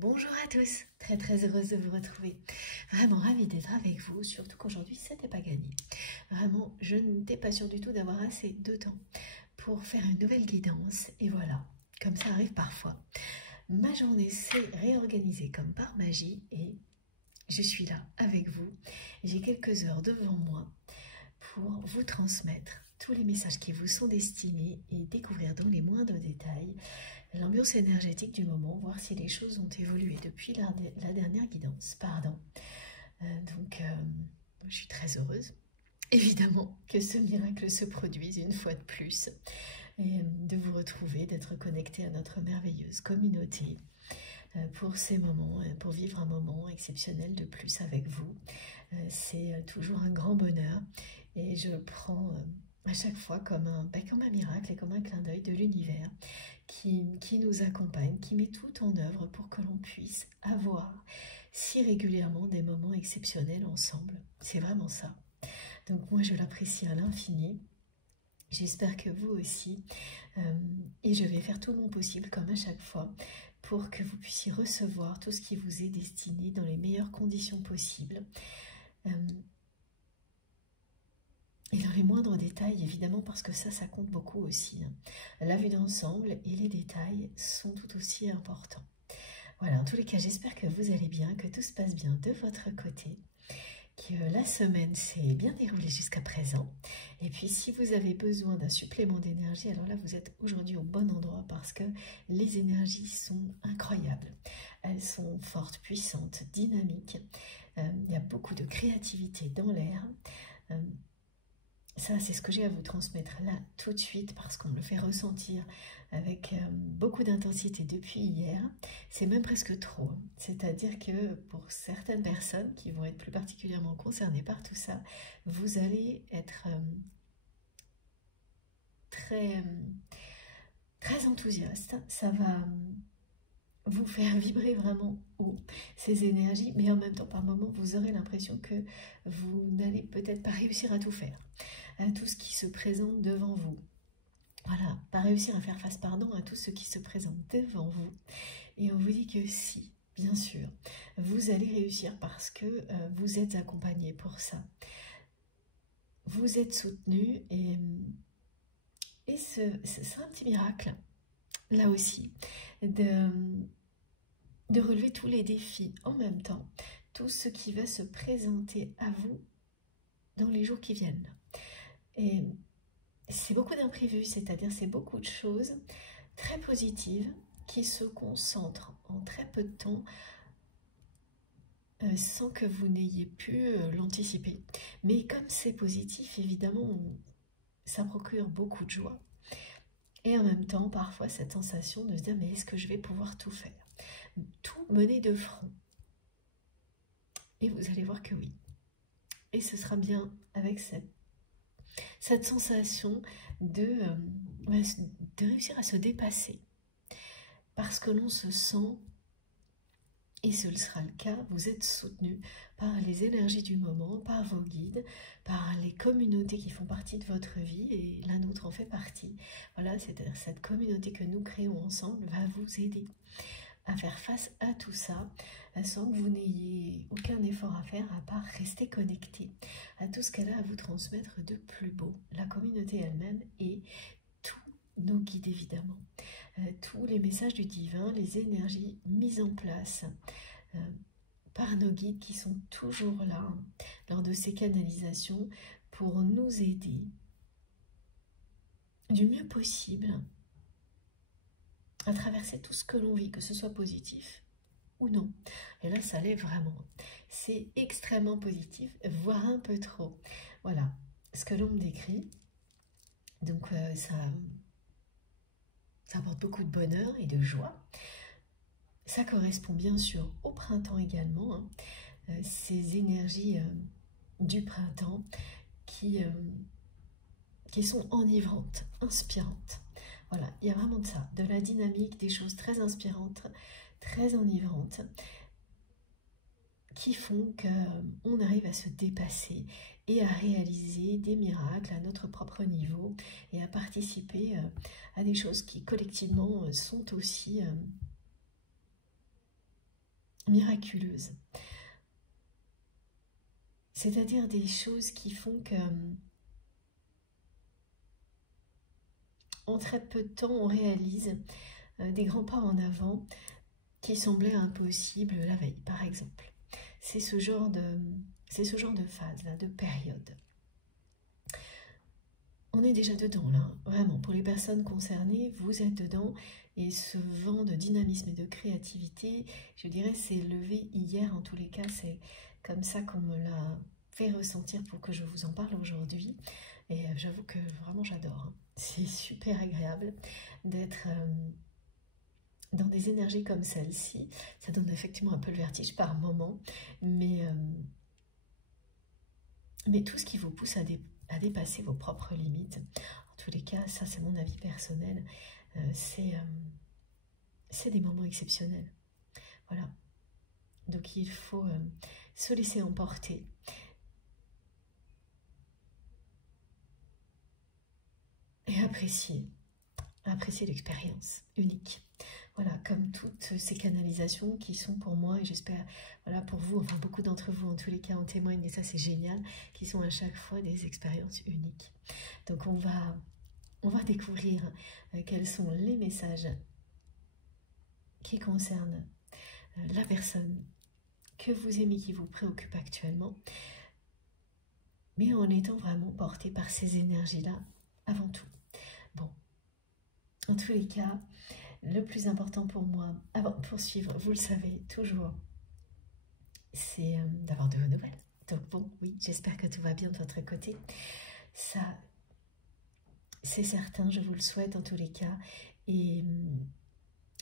Bonjour à tous, très heureuse de vous retrouver. Vraiment ravie d'être avec vous, surtout qu'aujourd'hui c'était pas gagné. Vraiment, je n'étais pas sûre du tout d'avoir assez de temps pour faire une nouvelle guidance. Et voilà, comme ça arrive parfois. Ma journée s'est réorganisée comme par magie et je suis là avec vous. J'ai quelques heures devant moi pour vous transmettre tous les messages qui vous sont destinés et découvrir dans les moindres détails l'ambiance énergétique du moment, voir si les choses ont évolué depuis la dernière guidance. Je suis très heureuse, évidemment, que ce miracle se produise une fois de plus et de vous retrouver, d'être connecté à notre merveilleuse communauté pour ces moments, pour vivre un moment exceptionnel de plus avec vous. C'est toujours un grand bonheur et je le prends à chaque fois comme un miracle et comme un clin d'œil de l'univers qui nous accompagne, qui met tout en œuvre pour que l'on puisse avoir si régulièrement des moments exceptionnels ensemble. C'est vraiment ça. Donc moi je l'apprécie à l'infini. J'espère que vous aussi. Et je vais faire tout mon possible comme à chaque fois pour que vous puissiez recevoir tout ce qui vous est destiné dans les meilleures conditions possibles. Et dans les moindres détails, évidemment, parce que ça compte beaucoup aussi. La vue d'ensemble et les détails sont tout aussi importants. Voilà, en tous les cas, j'espère que vous allez bien, que tout se passe bien de votre côté, que la semaine s'est bien déroulée jusqu'à présent. Et puis, si vous avez besoin d'un supplément d'énergie, alors là, vous êtes aujourd'hui au bon endroit parce que les énergies sont incroyables. Elles sont fortes, puissantes, dynamiques. Il y a beaucoup de créativité dans l'air. Ça, c'est ce que j'ai à vous transmettre là tout de suite parce qu'on me le fait ressentir avec beaucoup d'intensité depuis hier. C'est même presque trop. C'est-à-dire que pour certaines personnes qui vont être plus particulièrement concernées par tout ça, vous allez être très enthousiaste. Ça va vous faire vibrer vraiment haut ces énergies, mais en même temps, par moments, vous aurez l'impression que vous n'allez peut-être pas réussir à tout faire, à tout ce qui se présente devant vous. Voilà, pas réussir à faire face, à tout ce qui se présente devant vous. Et on vous dit que si, bien sûr, vous allez réussir parce que vous êtes accompagné pour ça. Vous êtes soutenu et ce sera un petit miracle, là aussi, de relever tous les défis en même temps, tout ce qui va se présenter à vous dans les jours qui viennent. Et c'est beaucoup d'imprévus, c'est-à-dire c'est beaucoup de choses très positives qui se concentrent en très peu de temps sans que vous n'ayez pu l'anticiper. Mais comme c'est positif, évidemment, ça procure beaucoup de joie. Et en même temps, parfois, cette sensation de se dire, mais est-ce que je vais pouvoir tout faire? Tout mener de front. Et vous allez voir que oui. Et ce sera bien avec cette sensation de réussir à se dépasser. Parce que l'on se sent, et ce sera le cas, vous êtes soutenu par les énergies du moment, par vos guides, par les communautés qui font partie de votre vie, et la nôtre en fait partie. Voilà, c'est-à-dire cette communauté que nous créons ensemble va vous aider à faire face à tout ça, sans que vous n'ayez aucun effort à faire à part rester connecté à tout ce qu'elle a à vous transmettre de plus beau, la communauté elle-même et tous nos guides évidemment, tous les messages du divin, les énergies mises en place par nos guides qui sont toujours là lors de ces canalisations pour nous aider du mieux possible à traverser tout ce que l'on vit, que ce soit positif ou non. Et là, ça l'est vraiment. C'est extrêmement positif, voire un peu trop. Voilà ce que l'on me décrit. Donc, ça apporte beaucoup de bonheur et de joie. Ça correspond bien sûr au printemps également. Hein. Ces énergies du printemps qui sont enivrantes, inspirantes. Voilà, il y a vraiment de ça, de la dynamique, des choses très inspirantes, très enivrantes, qui font qu'on arrive à se dépasser et à réaliser des miracles à notre propre niveau et à participer à des choses qui collectivement sont aussi miraculeuses. C'est-à-dire des choses qui font que en très peu de temps, on réalise des grands pas en avant qui semblaient impossibles la veille, par exemple. C'est ce genre de phase-là, de période. On est déjà dedans, là, vraiment. Pour les personnes concernées, vous êtes dedans. Et ce vent de dynamisme et de créativité, je dirais, s'est levé hier. En tous les cas, c'est comme ça qu'on me l'a fait ressentir pour que je vous en parle aujourd'hui. Et j'avoue que vraiment, j'adore. Hein. C'est super agréable d'être dans des énergies comme celle-ci. Ça donne effectivement un peu le vertige par moment. Mais tout ce qui vous pousse à dépasser vos propres limites. En tous les cas, ça c'est mon avis personnel, c'est des moments exceptionnels. Voilà. Donc il faut se laisser emporter. Et apprécier l'expérience unique. Voilà, comme toutes ces canalisations qui sont pour moi, et j'espère, voilà, pour vous, enfin beaucoup d'entre vous en tous les cas en témoignent, et ça c'est génial, qui sont à chaque fois des expériences uniques. Donc on va découvrir quels sont les messages qui concernent la personne que vous aimez, qui vous préoccupe actuellement, mais en étant vraiment porté par ces énergies-là avant tout. Bon, en tous les cas, le plus important pour moi, avant de poursuivre, vous le savez toujours, c'est d'avoir de vos nouvelles. Donc bon, oui, j'espère que tout va bien de votre côté. Ça, c'est certain, je vous le souhaite en tous les cas. Et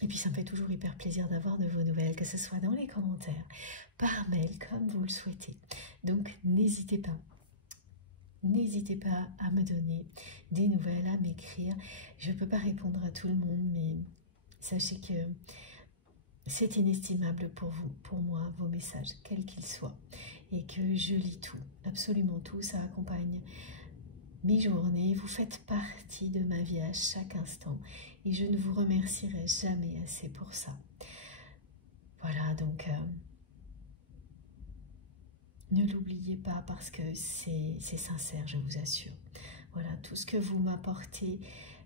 puis ça me fait toujours hyper plaisir d'avoir de vos nouvelles, que ce soit dans les commentaires, par mail, comme vous le souhaitez. Donc n'hésitez pas. N'hésitez pas à me donner des nouvelles, à m'écrire. Je ne peux pas répondre à tout le monde, mais sachez que c'est inestimable pour vous, pour moi, vos messages, quels qu'ils soient. Et que je lis tout, absolument tout, ça accompagne mes journées. Vous faites partie de ma vie à chaque instant. Et je ne vous remercierai jamais assez pour ça. Voilà, donc ne l'oubliez pas parce que c'est sincère, je vous assure. Voilà, tout ce que vous m'apportez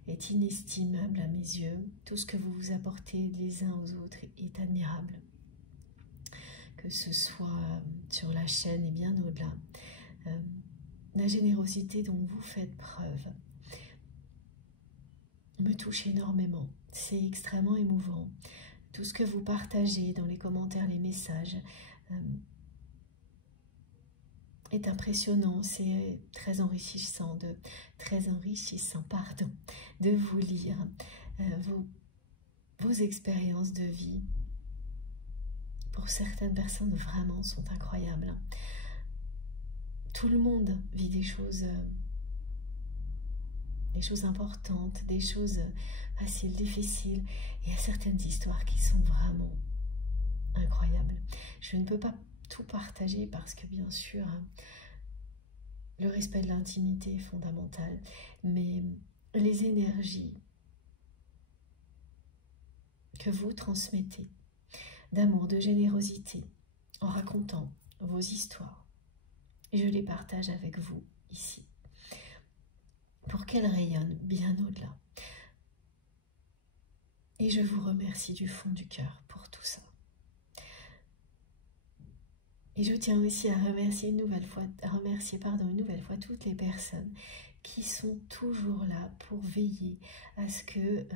est inestimable à mes yeux. Tout ce que vous vous apportez les uns aux autres est admirable. Que ce soit sur la chaîne et bien au-delà. La générosité dont vous faites preuve me touche énormément. C'est extrêmement émouvant. Tout ce que vous partagez dans les commentaires, les messages est impressionnant. C'est très enrichissant, de vous lire vos expériences de vie. Pour certaines personnes, vraiment, sont incroyables. Tout le monde vit des choses importantes, des choses faciles, difficiles. Et il y a certaines histoires qui sont vraiment incroyables. Je ne peux pas tout partager parce que, bien sûr, le respect de l'intimité est fondamental. Mais les énergies que vous transmettez, d'amour, de générosité, en racontant vos histoires, je les partage avec vous ici, pour qu'elles rayonnent bien au-delà. Et je vous remercie du fond du cœur pour tout ça. Et je tiens aussi à remercier une nouvelle fois toutes les personnes qui sont toujours là pour veiller à ce que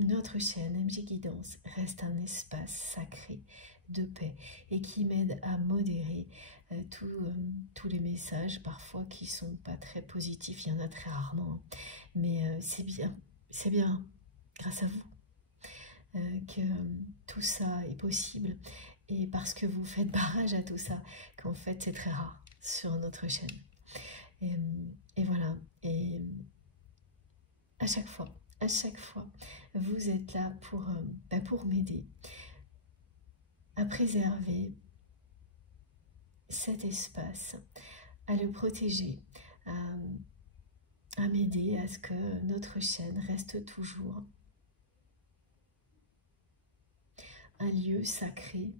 notre chaîne MJ Guidance reste un espace sacré de paix et qui m'aide à modérer tous les messages parfois qui sont pas très positifs. Il y en a très rarement, mais c'est bien grâce à vous que tout ça est possible, et parce que vous faites barrage à tout ça qu'en fait c'est très rare sur notre chaîne. Et voilà, et à chaque fois vous êtes là pour m'aider à préserver cet espace, à le protéger, à m'aider à ce que notre chaîne reste toujours un lieu sacré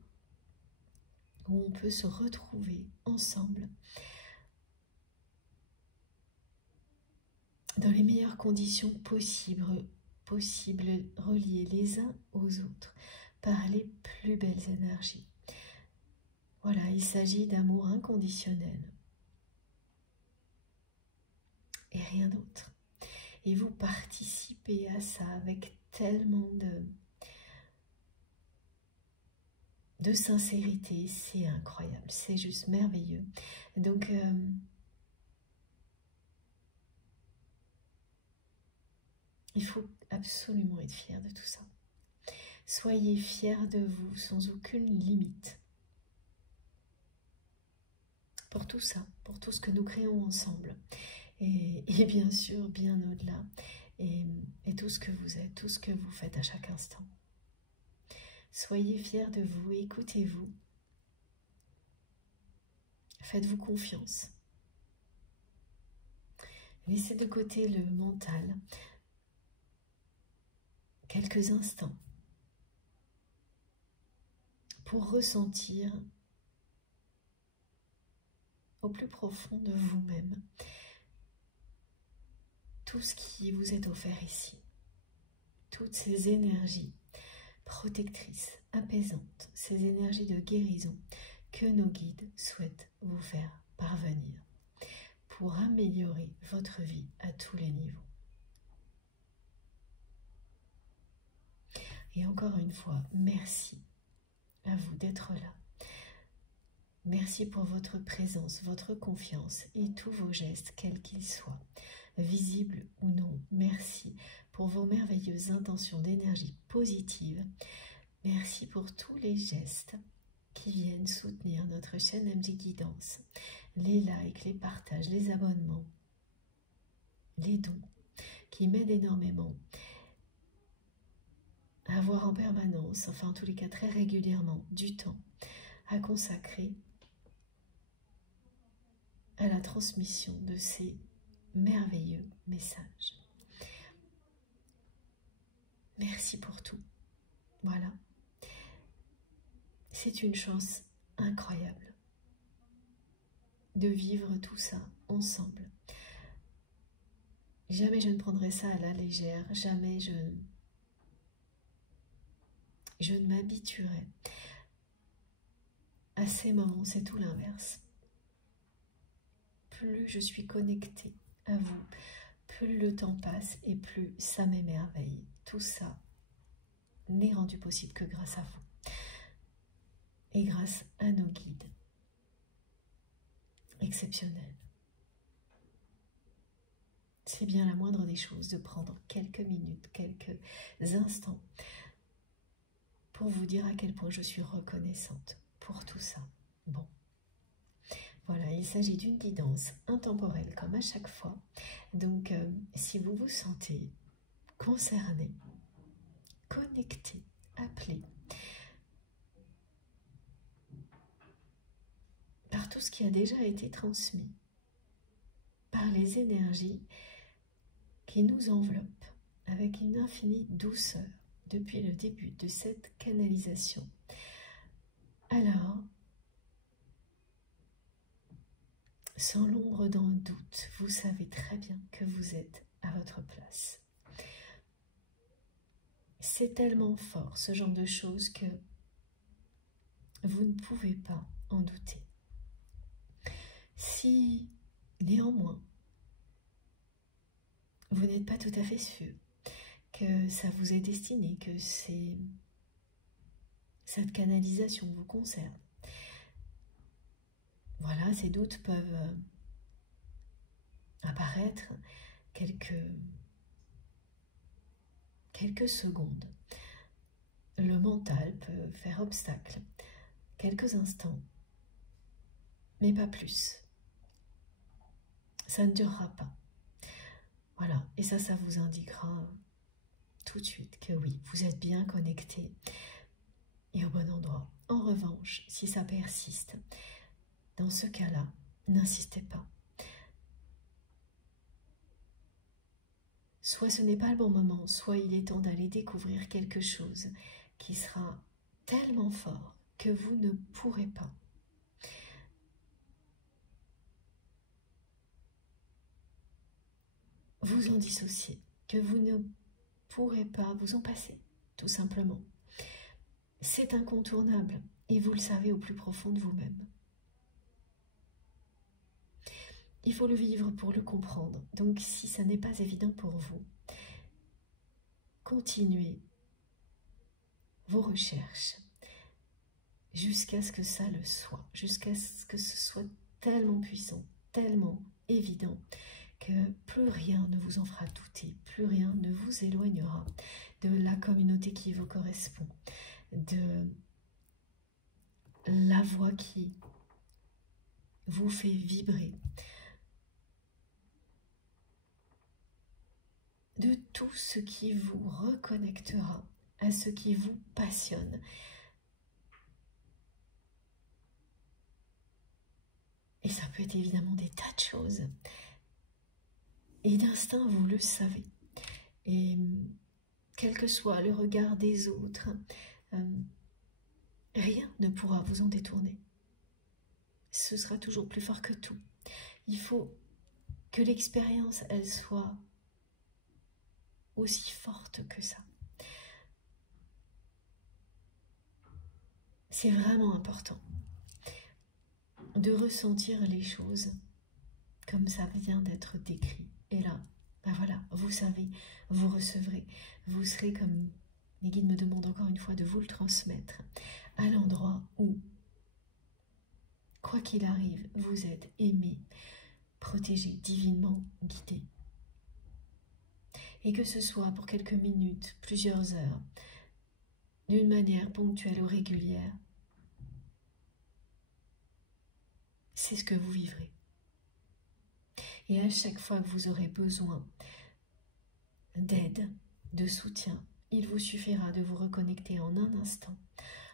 où on peut se retrouver ensemble dans les meilleures conditions possibles, reliés les uns aux autres par les plus belles énergies. Voilà, il s'agit d'amour inconditionnel et rien d'autre. Et vous participez à ça avec tellement de sincérité, c'est incroyable, c'est juste merveilleux. Donc, il faut absolument être fier de tout ça. Soyez fiers de vous sans aucune limite. Pour tout ça, pour tout ce que nous créons ensemble. Et bien sûr, bien au-delà. Et tout ce que vous êtes, tout ce que vous faites à chaque instant. Soyez fiers de vous, écoutez-vous. Faites-vous confiance. Laissez de côté le mental quelques instants pour ressentir au plus profond de vous-même tout ce qui vous est offert ici, toutes ces énergies protectrices, apaisantes, ces énergies de guérison que nos guides souhaitent vous faire parvenir pour améliorer votre vie à tous les niveaux. Et encore une fois, merci à vous d'être là. Merci pour votre présence, votre confiance et tous vos gestes, quels qu'ils soient, visibles ou non. Merci pour vos merveilleuses intentions d'énergie positive. Merci pour tous les gestes qui viennent soutenir notre chaîne MJ Guidance. Les likes, les partages, les abonnements, les dons qui m'aident énormément à avoir en permanence, enfin en tous les cas très régulièrement, du temps à consacrer à la transmission de ces merveilleux messages. Merci pour tout. Voilà. C'est une chance incroyable de vivre tout ça ensemble. Jamais je ne prendrai ça à la légère, jamais je ne m'habituerai à ces moments, c'est tout l'inverse. Plus je suis connectée à vous, plus le temps passe et plus ça m'émerveille. Tout ça n'est rendu possible que grâce à vous et grâce à nos guides exceptionnels. C'est bien la moindre des choses de prendre quelques minutes, quelques instants pour vous dire à quel point je suis reconnaissante pour tout ça. Bon. Voilà, il s'agit d'une guidance intemporelle comme à chaque fois. Donc, si vous vous sentez concerné, connecté, appelé par tout ce qui a déjà été transmis, par les énergies qui nous enveloppent avec une infinie douceur depuis le début de cette canalisation, alors, sans l'ombre d'un doute, vous savez très bien que vous êtes à votre place. C'est tellement fort, ce genre de choses, que vous ne pouvez pas en douter. Si, néanmoins, vous n'êtes pas tout à fait sûr que ça vous est destiné, que cette canalisation vous concerne, voilà, ces doutes peuvent apparaître quelques secondes. Le mental peut faire obstacle quelques instants, mais pas plus. Ça ne durera pas. Voilà, et ça vous indiquera tout de suite que oui, vous êtes bien connecté et au bon endroit. En revanche, si ça persiste, dans ce cas-là, n'insistez pas. Soit ce n'est pas le bon moment, soit il est temps d'aller découvrir quelque chose qui sera tellement fort que vous ne pourrez pas vous en dissocier, que vous ne pourrez pas vous en passer, tout simplement. C'est incontournable et vous le savez au plus profond de vous-même. Il faut le vivre pour le comprendre. Donc si ça n'est pas évident pour vous, continuez vos recherches jusqu'à ce que ça le soit, jusqu'à ce que ce soit tellement puissant, tellement évident, que plus rien ne vous en fera douter, plus rien ne vous éloignera de la communauté qui vous correspond, de la voix qui vous fait vibrer, de tout ce qui vous reconnectera à ce qui vous passionne. Et ça peut être évidemment des tas de choses. Et d'instinct, vous le savez. Et quel que soit le regard des autres, rien ne pourra vous en détourner. Ce sera toujours plus fort que tout. Il faut que l'expérience, elle soit aussi forte que ça. C'est vraiment important de ressentir les choses comme ça vient d'être décrit. Et là, ben voilà, vous savez, vous recevrez, vous serez comme les guides me demandent encore une fois de vous le transmettre à l'endroit où, quoi qu'il arrive, vous êtes aimé, protégé, divinement guidé. Et que ce soit pour quelques minutes, plusieurs heures, d'une manière ponctuelle ou régulière, c'est ce que vous vivrez. Et à chaque fois que vous aurez besoin d'aide, de soutien, il vous suffira de vous reconnecter en un instant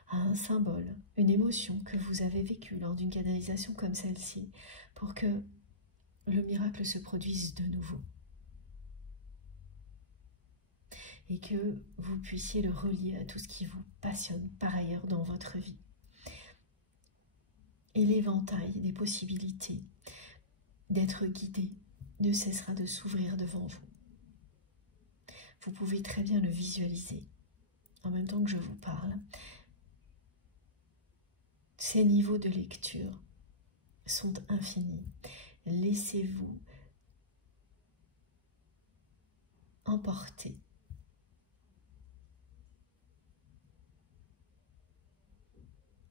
à un symbole, une émotion que vous avez vécue lors d'une canalisation comme celle-ci, pour que le miracle se produise de nouveau. Et que vous puissiez le relier à tout ce qui vous passionne par ailleurs dans votre vie. Et l'éventail des possibilités d'être guidé ne cessera de s'ouvrir devant vous. Vous pouvez très bien le visualiser en même temps que je vous parle. Ces niveaux de lecture sont infinis. Laissez-vous emporter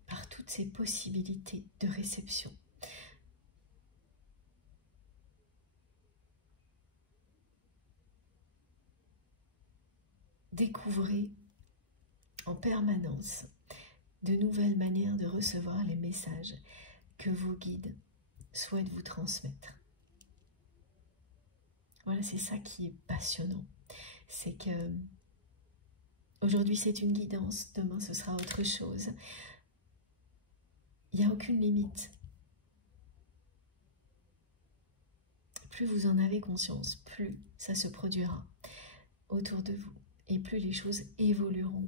par toutes ces possibilités de réception. Découvrez en permanence de nouvelles manières de recevoir les messages que vos guides souhaitent vous transmettre. Voilà, c'est ça qui est passionnant. C'est que aujourd'hui c'est une guidance, demain ce sera autre chose. Il n'y a aucune limite. Plus vous en avez conscience, plus ça se produira autour de vous. Et plus les choses évolueront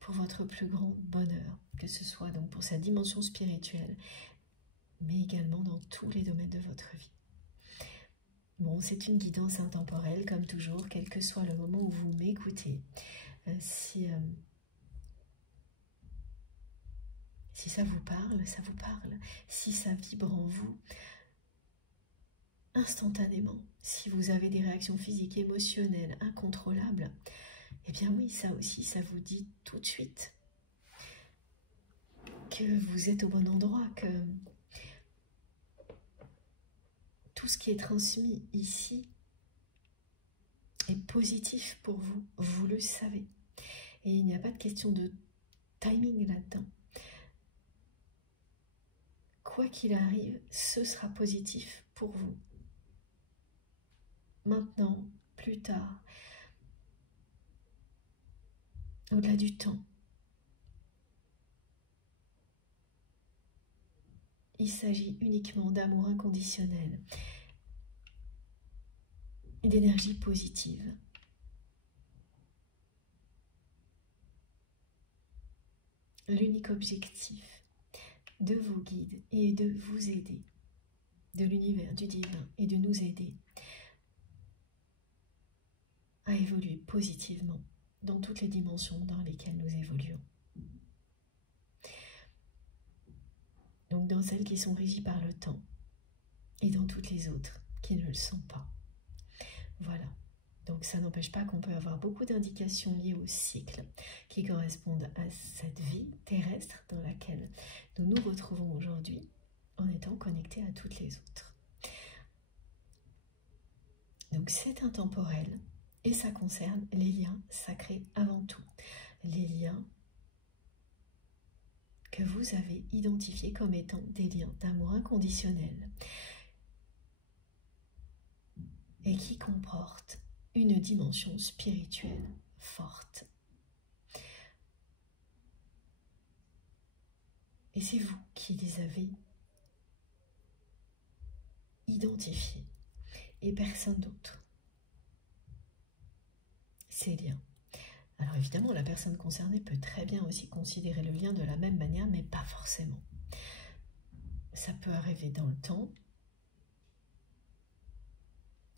pour votre plus grand bonheur, que ce soit donc pour sa dimension spirituelle, mais également dans tous les domaines de votre vie. Bon, c'est une guidance intemporelle, comme toujours, quel que soit le moment où vous m'écoutez. Si ça vous parle, ça vous parle. Si ça vibre en vous, instantanément, si vous avez des réactions physiques, émotionnelles, incontrôlables, eh bien oui, ça aussi, ça vous dit tout de suite que vous êtes au bon endroit, que tout ce qui est transmis ici est positif pour vous, vous le savez. Et il n'y a pas de question de timing là-dedans. Quoi qu'il arrive, ce sera positif pour vous. Maintenant, plus tard, au-delà du temps, il s'agit uniquement d'amour inconditionnel et d'énergie positive. L'unique objectif de vos guides est de vous aider, de l'univers, du divin, et de nous aider à évoluer positivement dans toutes les dimensions dans lesquelles nous évoluons. Donc dans celles qui sont régies par le temps et dans toutes les autres qui ne le sont pas. Voilà. Donc ça n'empêche pas qu'on peut avoir beaucoup d'indications liées au cycle qui correspondent à cette vie terrestre dans laquelle nous nous retrouvons aujourd'hui en étant connectés à toutes les autres. Donc c'est intemporel et ça concerne les liens sacrés avant tout. Les liens que vous avez identifiés comme étant des liens d'amour inconditionnel et qui comportent une dimension spirituelle forte. Et c'est vous qui les avez identifiés et personne d'autre. Ces liens. Alors évidemment, la personne concernée peut très bien aussi considérer le lien de la même manière, mais pas forcément. Ça peut arriver dans le temps,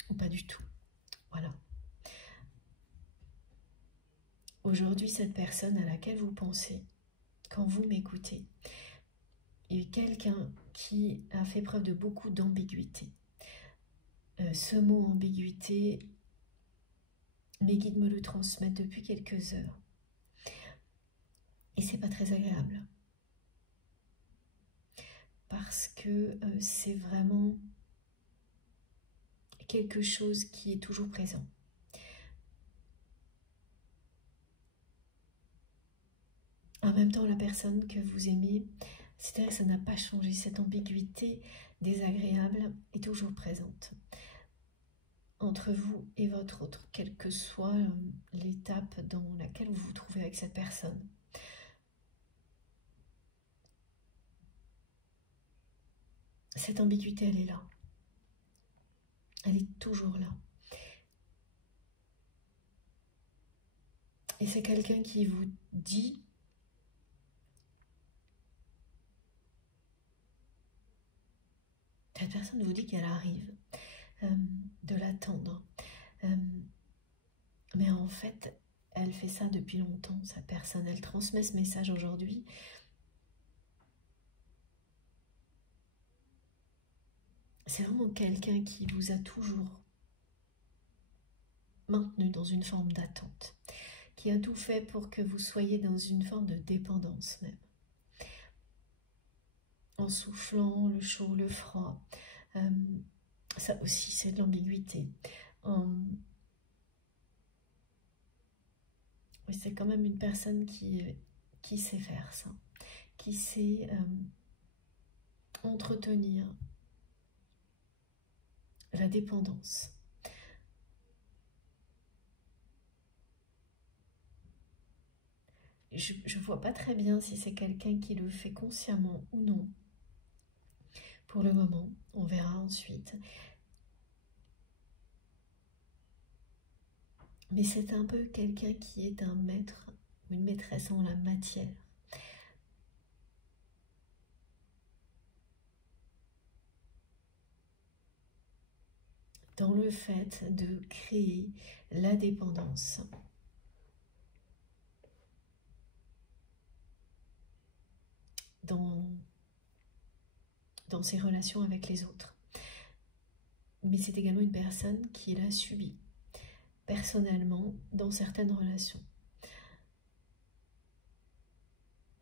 ou pas du tout. Voilà. Aujourd'hui, cette personne à laquelle vous pensez, quand vous m'écoutez, est quelqu'un qui a fait preuve de beaucoup d'ambiguïté. Ce mot ambiguïté, mes guides me le transmettent depuis quelques heures. Et c'est pas très agréable. Parce que c'est vraiment quelque chose qui est toujours présent. En même temps, la personne que vous aimez, c'est-à-dire que ça n'a pas changé. Cette ambiguïté désagréable est toujours présente entre vous et votre autre, quelle que soit l'étape dans laquelle vous vous trouvez avec cette personne. Cette ambiguïté, elle est là. Elle est toujours là. Et c'est quelqu'un qui vous dit cette personne vous dit qu'elle arrive de l'attendre. Mais en fait, elle fait ça depuis longtemps, cette personne. Elle transmet ce message aujourd'hui. C'est vraiment quelqu'un qui vous a toujours maintenu dans une forme d'attente, qui a tout fait pour que vous soyez dans une forme de dépendance même. En soufflant, le chaud, le froid, ça aussi c'est de l'ambiguïté. C'est quand même une personne qui sait faire ça, qui sait entretenir la dépendance. Je ne vois pas très bien si c'est quelqu'un qui le fait consciemment ou non. Pour le moment, on verra ensuite. Mais c'est un peu quelqu'un qui est un maître ou une maîtresse en la matière. Dans le fait de créer la dépendance. Dans ses relations avec les autres. Mais c'est également une personne qui l'a subi personnellement dans certaines relations.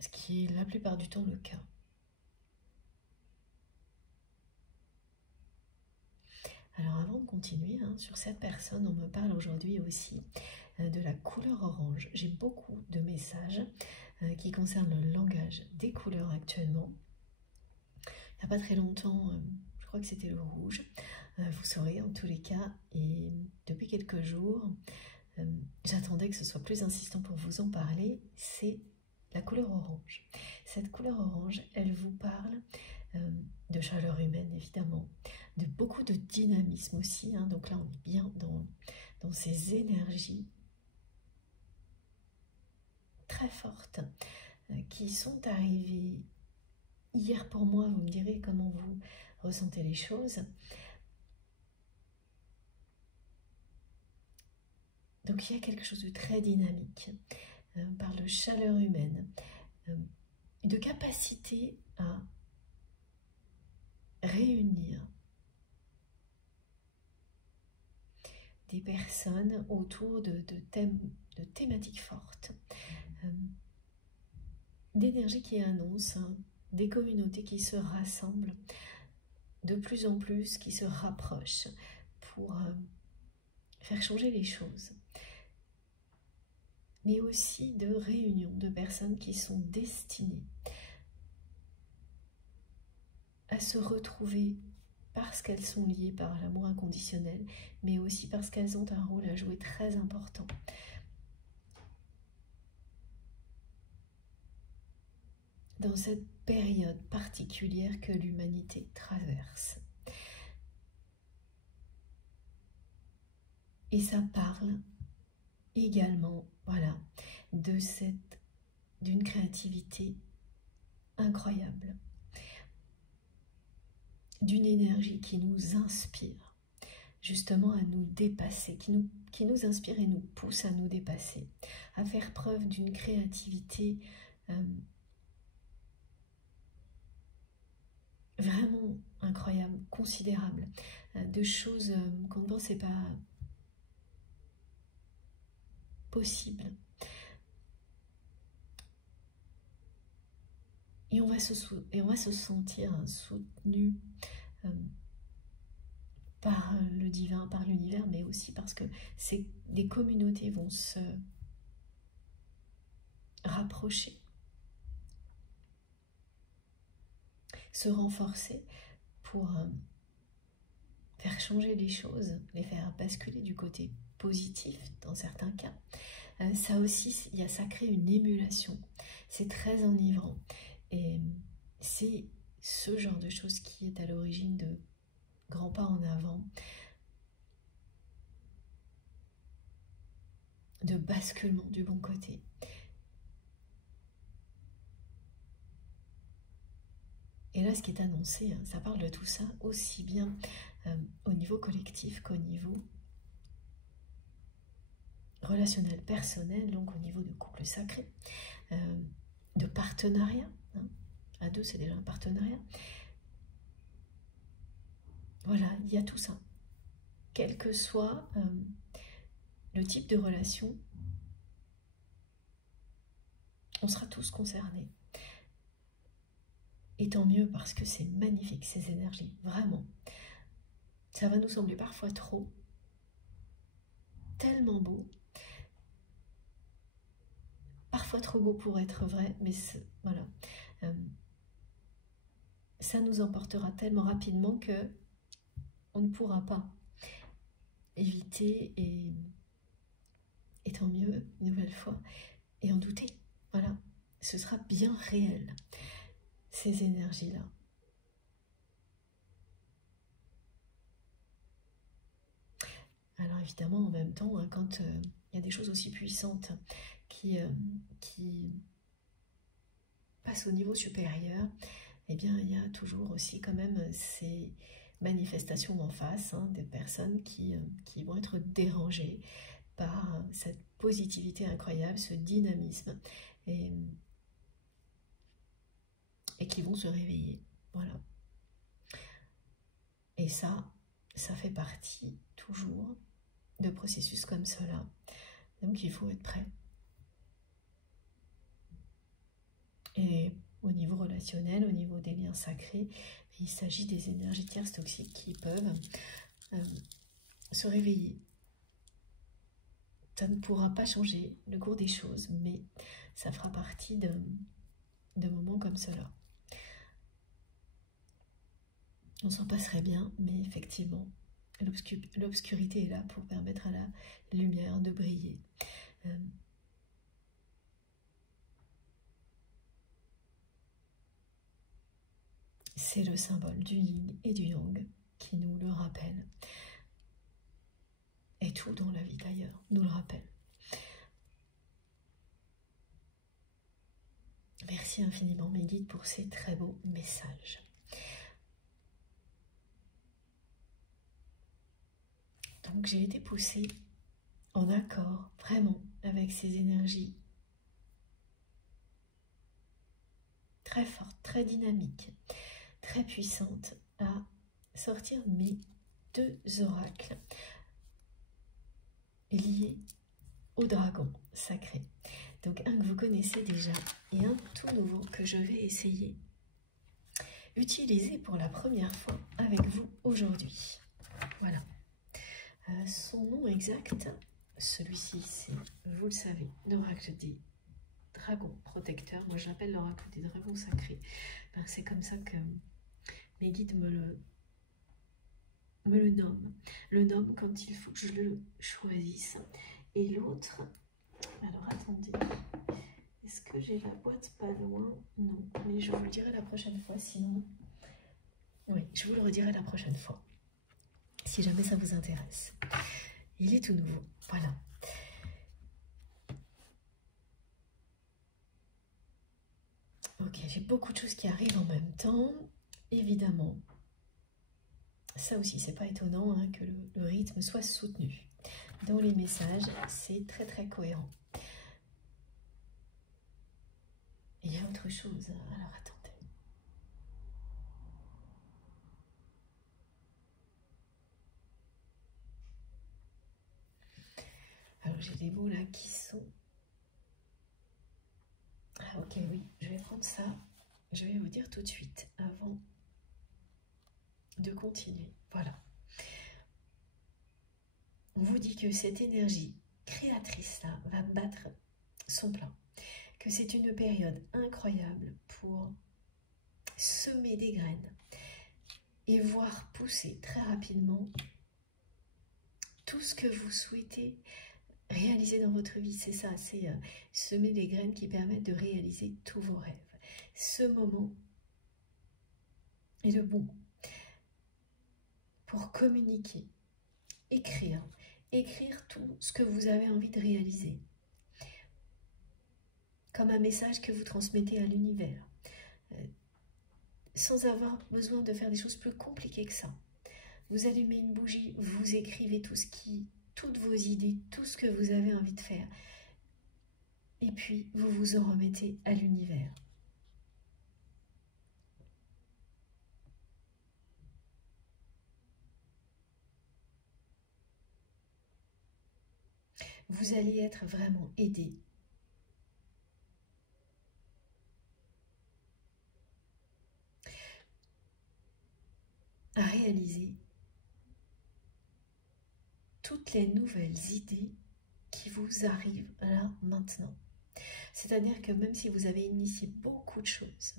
Ce qui est la plupart du temps le cas. Alors avant de continuer, sur cette personne, on me parle aujourd'hui aussi de la couleur orange. J'ai beaucoup de messages qui concernent le langage des couleurs actuellement. Il n'y a pas très longtemps, je crois que c'était le rouge. Vous saurez en tous les cas, et depuis quelques jours, j'attendais que ce soit plus insistant pour vous en parler, c'est la couleur orange. Cette couleur orange, elle vous parle de chaleur humaine évidemment, de beaucoup de dynamisme aussi, donc là on est bien dans ces énergies très fortes qui sont arrivées hier pour moi. Vous me direz comment vous ressentez les choses. Donc il y a quelque chose de très dynamique. On parle de chaleur humaine, de capacité à réunir des personnes autour de thématiques fortes, d'énergie qui annonce, des communautés qui se rassemblent de plus en plus, qui se rapprochent pour faire changer les choses, mais aussi de réunions de personnes qui sont destinées à se retrouver parce qu'elles sont liées par l'amour inconditionnel, mais aussi parce qu'elles ont un rôle à jouer très important dans cette période particulière que l'humanité traverse. Et ça parle également, voilà, d'une créativité incroyable, d'une énergie qui nous inspire justement à nous dépasser, qui nous inspire et nous pousse à nous dépasser, à faire preuve d'une créativité vraiment incroyable, considérable, de choses qu'on ne pensait pas possibles. Et on va se sentir soutenu par le divin, par l'univers, mais aussi parce que des communautés vont se rapprocher, se renforcer pour faire changer les choses, les faire basculer du côté positif dans certains cas. Ça aussi, ça crée une émulation, c'est très enivrant. Et c'est ce genre de choses qui est à l'origine de grands pas en avant, de basculement du bon côté. Et là, ce qui est annoncé, ça parle de tout ça, aussi bien au niveau collectif qu'au niveau relationnel, personnel, donc au niveau de couple sacré, de partenariat. À deux, c'est déjà un partenariat. Voilà, il y a tout ça. Quel que soit le type de relation, on sera tous concernés. Et tant mieux, parce que c'est magnifique, ces énergies, vraiment. Ça va nous sembler parfois trop, tellement beau, parfois trop beau pour être vrai, mais voilà. Ça nous emportera tellement rapidement que on ne pourra pas éviter, et tant mieux, une nouvelle fois, et en douter. Voilà, ce sera bien réel, ces énergies-là. Alors évidemment, en même temps, quand il y a des choses aussi puissantes qui passent au niveau supérieur, eh bien, il y a toujours aussi quand même ces manifestations en face, des personnes qui vont être dérangées par cette positivité incroyable, ce dynamisme, et qui vont se réveiller. Voilà. Et ça fait partie toujours de processus comme cela. Donc il faut être prêt. Et au niveau relationnel, au niveau des liens sacrés, il s'agit des énergies tierces toxiques qui peuvent se réveiller. Ça ne pourra pas changer le cours des choses, mais ça fera partie de moments comme cela. On s'en passerait bien, mais effectivement, l'obscurité est là pour permettre à la lumière de briller. C'est le symbole du yin et du yang qui nous le rappelle. Et tout dans la vie d'ailleurs nous le rappelle. Merci infiniment mes guides pour ces très beaux messages. Donc j'ai été poussée en accord vraiment avec ces énergies très fortes, très dynamiques, très puissantes, à sortir mes 2 oracles liés au dragon sacré. Donc un que vous connaissez déjà et un tout nouveau que je vais essayer utiliser pour la première fois avec vous aujourd'hui. Voilà. Son nom exact, celui-ci, c'est, vous le savez, l'oracle des dragons protecteurs. Moi je l'appelle l'oracle des dragons sacrés. Ben, c'est comme ça que mes guides me le nomment quand il faut que je le choisisse. Et l'autre, alors attendez, est-ce que j'ai la boîte pas loin? Non, mais je vous le dirai la prochaine fois, sinon... Oui, je vous le redirai la prochaine fois, si jamais ça vous intéresse. Il est tout nouveau, voilà. Ok, j'ai beaucoup de choses qui arrivent en même temps, évidemment. Ça aussi, c'est pas étonnant hein, que le rythme soit soutenu. Dans les messages, c'est très très cohérent. Et il y a autre chose, alors attendez. Alors j'ai des mots là qui sont... Ah ok, oui, je vais prendre ça. Je vais vous dire tout de suite, avant de continuer. Voilà. On vous dit que cette énergie créatrice-là va battre son plein. Que c'est une période incroyable pour semer des graines et voir pousser très rapidement tout ce que vous souhaitez réaliser dans votre vie. C'est ça, c'est semer des graines qui permettent de réaliser tous vos rêves. Ce moment est le bon pour communiquer, écrire tout ce que vous avez envie de réaliser, comme un message que vous transmettez à l'univers, sans avoir besoin de faire des choses plus compliquées que ça. Vous allumez une bougie, vous écrivez toutes vos idées, tout ce que vous avez envie de faire, et puis vous vous en remettez à l'univers. Vous allez être vraiment aidé. À réaliser toutes les nouvelles idées qui vous arrivent là maintenant. C'est-à-dire que même si vous avez initié beaucoup de choses,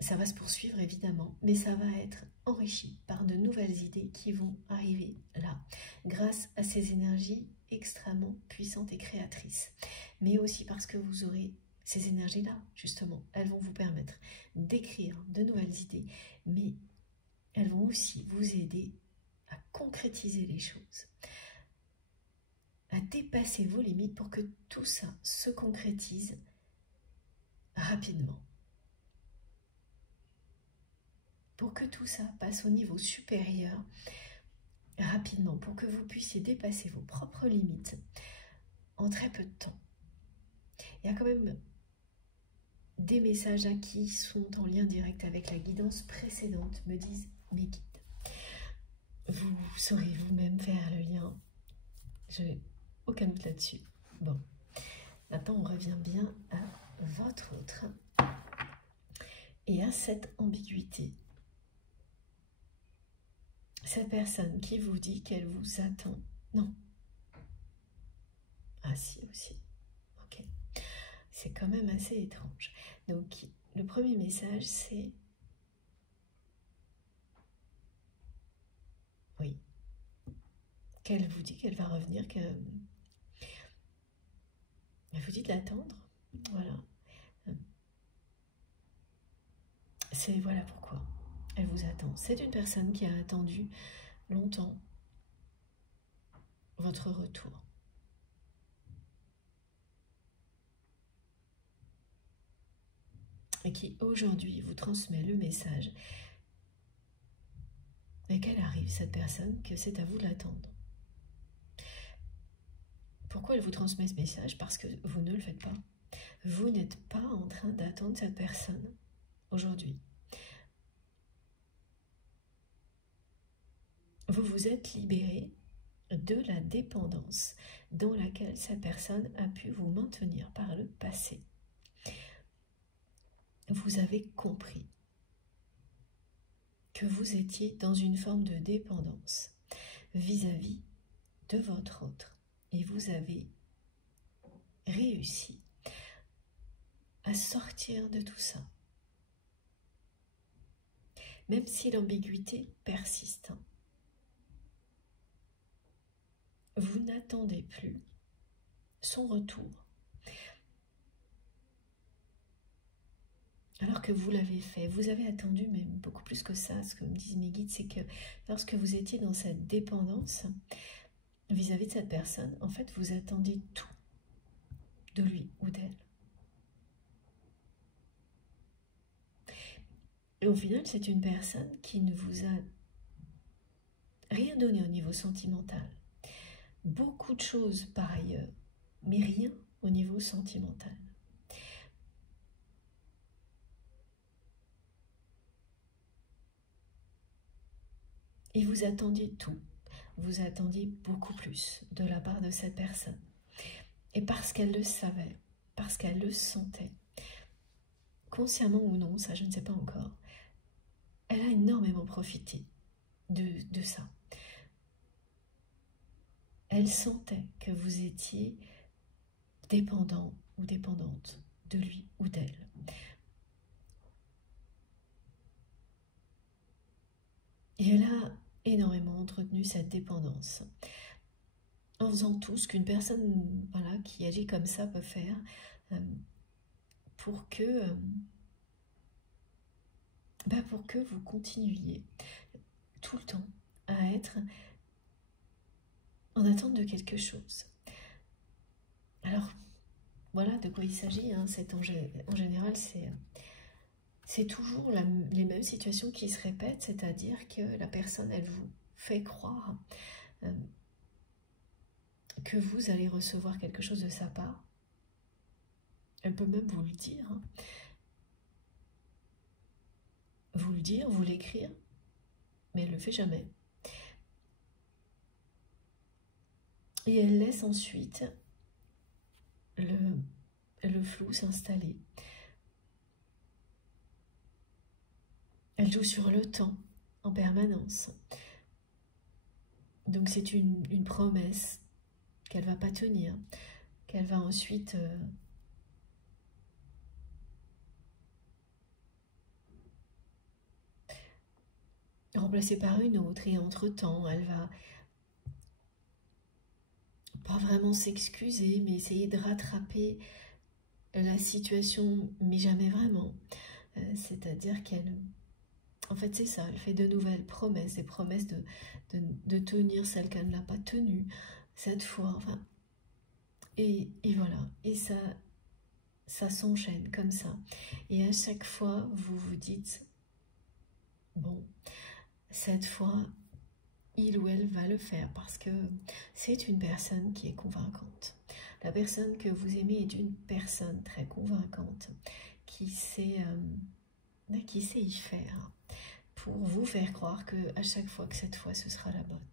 ça va se poursuivre évidemment, mais ça va être enrichi par de nouvelles idées qui vont arriver là, grâce à ces énergies extrêmement puissantes et créatrices. Mais aussi parce que vous aurez ces énergies-là, justement, elles vont vous permettre d'écrire de nouvelles idées, mais elles vont aussi vous aider à concrétiser les choses, à dépasser vos limites pour que tout ça se concrétise rapidement. Pour que tout ça passe au niveau supérieur rapidement, pour que vous puissiez dépasser vos propres limites en très peu de temps. Il y a quand même des messages qui sont en lien direct avec la guidance précédente, me disent mes guides. Vous saurez vous-même faire le lien, je n'ai aucun doute là-dessus. Bon, maintenant on revient bien à votre autre et à cette ambiguïté. Cette personne qui vous dit qu'elle vous attend. Non. Ah si, aussi. Ok. C'est quand même assez étrange. Donc, le premier message, c'est... Oui. Qu'elle vous dit qu'elle va revenir, qu'elle vous dit de l'attendre. Voilà. C'est voilà pourquoi elle vous attend. C'est une personne qui a attendu longtemps votre retour. Et qui aujourd'hui vous transmet le message et qu'elle arrive, cette personne, que c'est à vous de l'attendre. Pourquoi elle vous transmet ce message? Parce que vous ne le faites pas. Vous n'êtes pas en train d'attendre cette personne aujourd'hui. Vous vous êtes libéré de la dépendance dans laquelle cette personne a pu vous maintenir par le passé. Vous avez compris que vous étiez dans une forme de dépendance vis-à-vis de votre autre. Et vous avez réussi à sortir de tout ça. Même si l'ambiguïté persiste. Vous n'attendez plus son retour. Alors que vous l'avez fait, vous avez attendu même beaucoup plus que ça. Ce que me disent mes guides, c'est que lorsque vous étiez dans cette dépendance vis-à-vis de cette personne, en fait, vous attendiez tout de lui ou d'elle. Et au final, c'est une personne qui ne vous a rien donné au niveau sentimental. Beaucoup de choses par ailleurs, mais rien au niveau sentimental. Et vous attendiez tout. Vous attendiez beaucoup plus de la part de cette personne. Et parce qu'elle le savait, parce qu'elle le sentait, consciemment ou non, ça je ne sais pas encore, elle a énormément profité de ça. Elle sentait que vous étiez dépendant ou dépendante de lui ou d'elle. Et elle a énormément entretenu cette dépendance en faisant tout ce qu'une personne voilà, qui agit comme ça peut faire pour que vous continuiez tout le temps à être en attente de quelque chose. Alors, voilà de quoi il s'agit. Hein. En général, c'est toujours les mêmes situations qui se répètent, c'est-à-dire que la personne, elle vous fait croire que vous allez recevoir quelque chose de sa part. Elle peut même vous le dire. Hein. Vous le dire, vous l'écrire, mais elle ne le fait jamais. Et elle laisse ensuite le flou s'installer. Elle joue sur le temps en permanence. Donc c'est une promesse qu'elle ne va pas tenir, qu'elle va ensuite remplacer par une autre. Et entre-temps, elle va pas vraiment s'excuser, mais essayer de rattraper la situation, mais jamais vraiment. C'est-à-dire qu'elle... En fait, c'est ça, elle fait de nouvelles promesses, des promesses de tenir celle qu'elle n'a pas tenue cette fois. Enfin, et voilà, et ça s'enchaîne comme ça. Et à chaque fois, vous vous dites, bon, cette fois, il ou elle va le faire parce que c'est une personne qui est convaincante. La personne que vous aimez est une personne très convaincante qui sait y faire pour vous faire croire que à chaque fois que cette fois ce sera la bonne.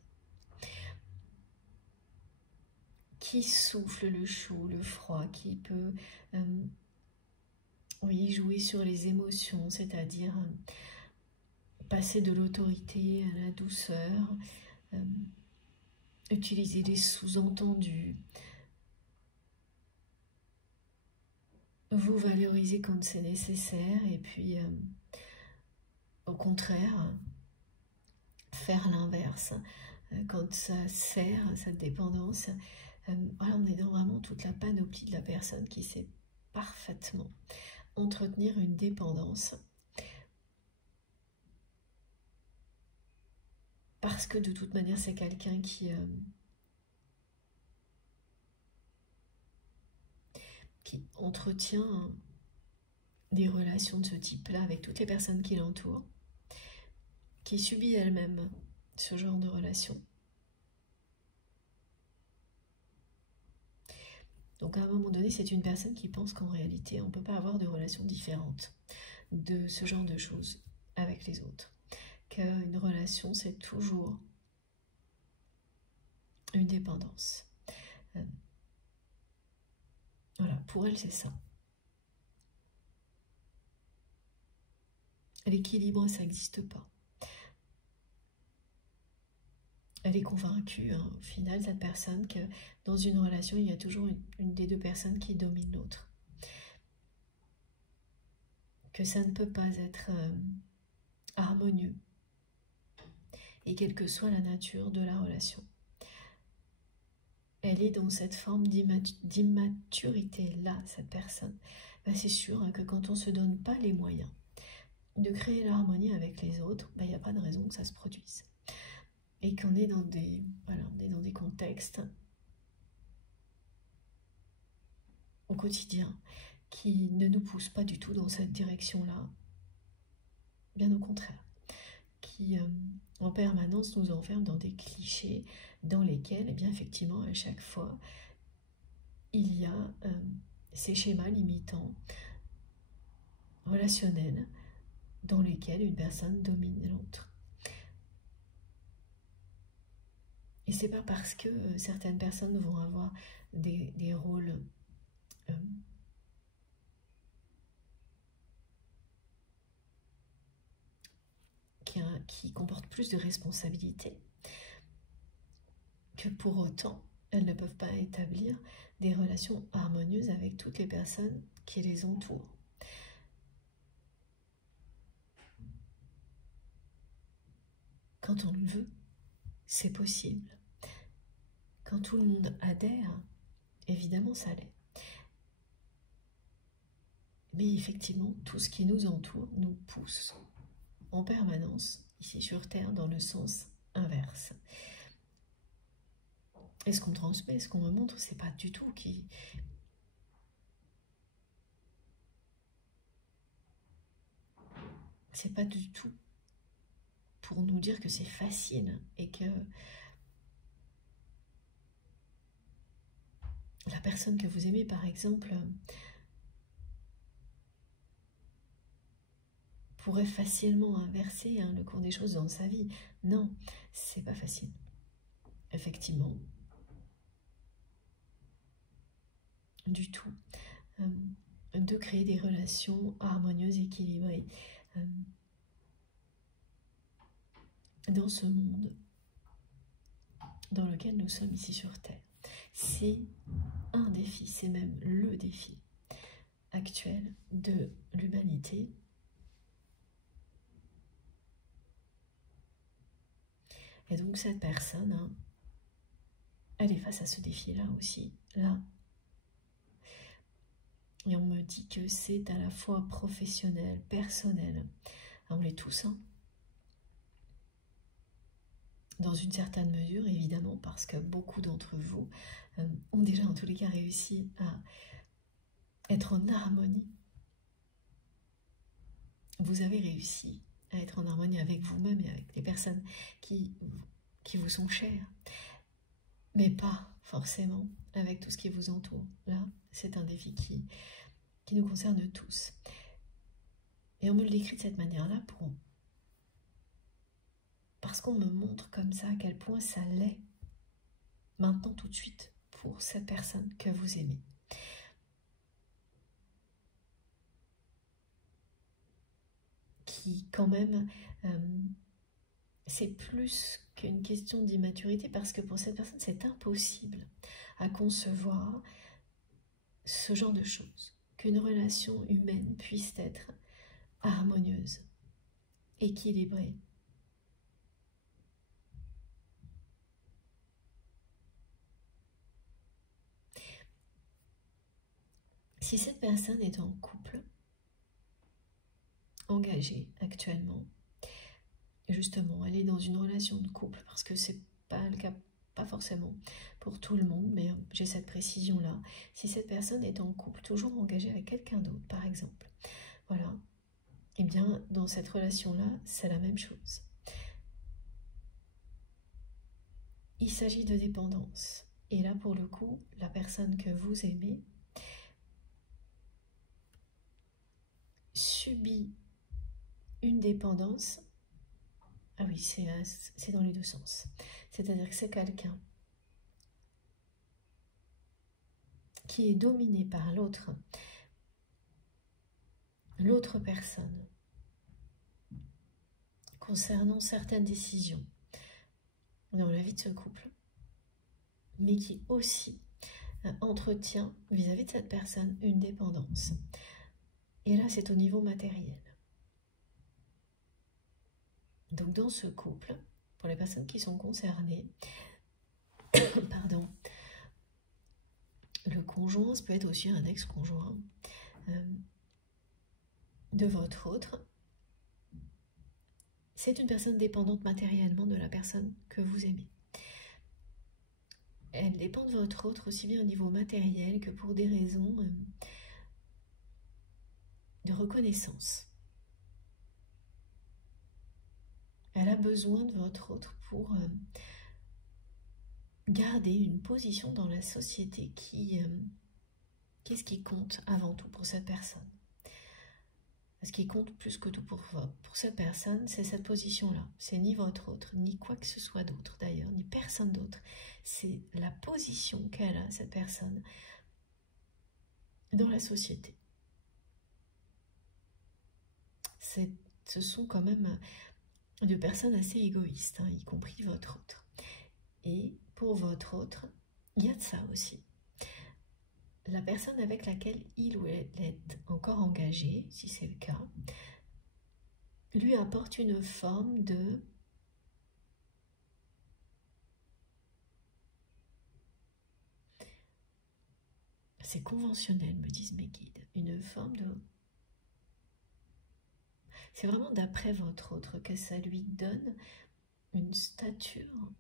Qui souffle le chaud, le froid, qui peut oui, jouer sur les émotions, c'est-à-dire passer de l'autorité à la douceur, utiliser des sous-entendus, vous valoriser quand c'est nécessaire et puis au contraire faire l'inverse quand ça sert cette dépendance. Voilà, on est dans vraiment toute la panoplie de la personne qui sait parfaitement entretenir une dépendance parce que de toute manière c'est quelqu'un qui entretient des relations de ce type-là avec toutes les personnes qui l'entourent, qui subit elle-même ce genre de relation. Donc à un moment donné, c'est une personne qui pense qu'en réalité, on ne peut pas avoir de relations différentes de ce genre de choses avec les autres. Qu'une relation, c'est toujours une dépendance. Voilà, pour elle, c'est ça. L'équilibre, ça n'existe pas. Elle est convaincue, hein, au final, cette personne, que dans une relation, il y a toujours une des deux personnes qui domine l'autre. Que ça ne peut pas être harmonieux. Et quelle que soit la nature de la relation. Elle est dans cette forme d'immaturité-là, cette personne. Ben, c'est sûr, hein, que quand on ne se donne pas les moyens de créer l'harmonie avec les autres, ben, il n'y a pas de raison que ça se produise. Et qu'on est dans des, voilà, on est dans des contextes au quotidien qui ne nous poussent pas du tout dans cette direction-là, bien au contraire, qui en permanence nous enferment dans des clichés dans lesquels, eh bien, effectivement, à chaque fois, il y a ces schémas limitants, relationnels, dans lesquels une personne domine l'autre. Et c'est pas parce que certaines personnes vont avoir des rôles qui comportent plus de responsabilités que pour autant elles ne peuvent pas établir des relations harmonieuses avec toutes les personnes qui les entourent. Quand on le veut, c'est possible. Quand tout le monde adhère, évidemment ça l'est. Mais effectivement, tout ce qui nous entoure nous pousse en permanence, ici sur Terre, dans le sens inverse. Et ce qu'on transmet, ce qu'on me montre, c'est pas du tout qui... C'est pas du tout pour nous dire que c'est facile et que la personne que vous aimez, par exemple, pourrait facilement inverser le cours des choses dans sa vie. Non, c'est pas facile. Effectivement. Du tout. De créer des relations harmonieuses, équilibrées dans ce monde dans lequel nous sommes ici sur Terre. C'est un défi, c'est même le défi actuel de l'humanité. Et donc cette personne, elle est face à ce défi-là aussi, là. Et on me dit que c'est à la fois professionnel, personnel. On l'est tous, hein. Dans une certaine mesure, évidemment, parce que beaucoup d'entre vous ont déjà en tous les cas réussi à être en harmonie. Vous avez réussi à être en harmonie avec vous-même et avec les personnes qui vous sont chères, mais pas forcément avec tout ce qui vous entoure. Là, c'est un défi qui nous concerne tous. Et on me le décrit de cette manière-là parce qu'on me montre comme ça à quel point ça l'est, maintenant tout de suite, pour cette personne que vous aimez. Qui, quand même, c'est plus qu'une question d'immaturité, parce que pour cette personne, c'est impossible à concevoir ce genre de choses. Qu'une relation humaine puisse être harmonieuse, équilibrée. Si cette personne est en couple, engagée actuellement, justement, elle est dans une relation de couple, parce que c'est pas le cas, pas forcément pour tout le monde, mais j'ai cette précision-là. Si cette personne est en couple, toujours engagée avec quelqu'un d'autre, par exemple, voilà, eh bien, dans cette relation-là, c'est la même chose. Il s'agit de dépendance. Et là, pour le coup, la personne que vous aimez subit une dépendance. Ah oui, c'est dans les deux sens. C'est-à-dire que c'est quelqu'un qui est dominé par l'autre personne concernant certaines décisions dans la vie de ce couple, mais qui aussi entretient vis-à-vis de cette personne une dépendance. Et là, c'est au niveau matériel. Donc dans ce couple, pour les personnes qui sont concernées, pardon, le conjoint, ça peut être aussi un ex-conjoint de votre autre. C'est une personne dépendante matériellement de la personne que vous aimez. Elle dépend de votre autre aussi bien au niveau matériel que pour des raisons de reconnaissance. Elle a besoin de votre autre pour garder une position dans la société qu'est-ce qui compte avant tout pour cette personne. Ce qui compte plus que tout pour cette personne, c'est cette position-là. C'est ni votre autre, ni quoi que ce soit d'autre d'ailleurs, ni personne d'autre. C'est la position qu'elle a, cette personne, dans la société. Ce sont quand même de personnes assez égoïstes, hein, y compris votre autre. Et pour votre autre, il y a de ça aussi. La personne avec laquelle il ou elle est encore engagé, si c'est le cas, lui apporte une forme de c'est conventionnel, me disent mes guides, une forme de c'est vraiment d'après votre autre que ça lui donne une stature,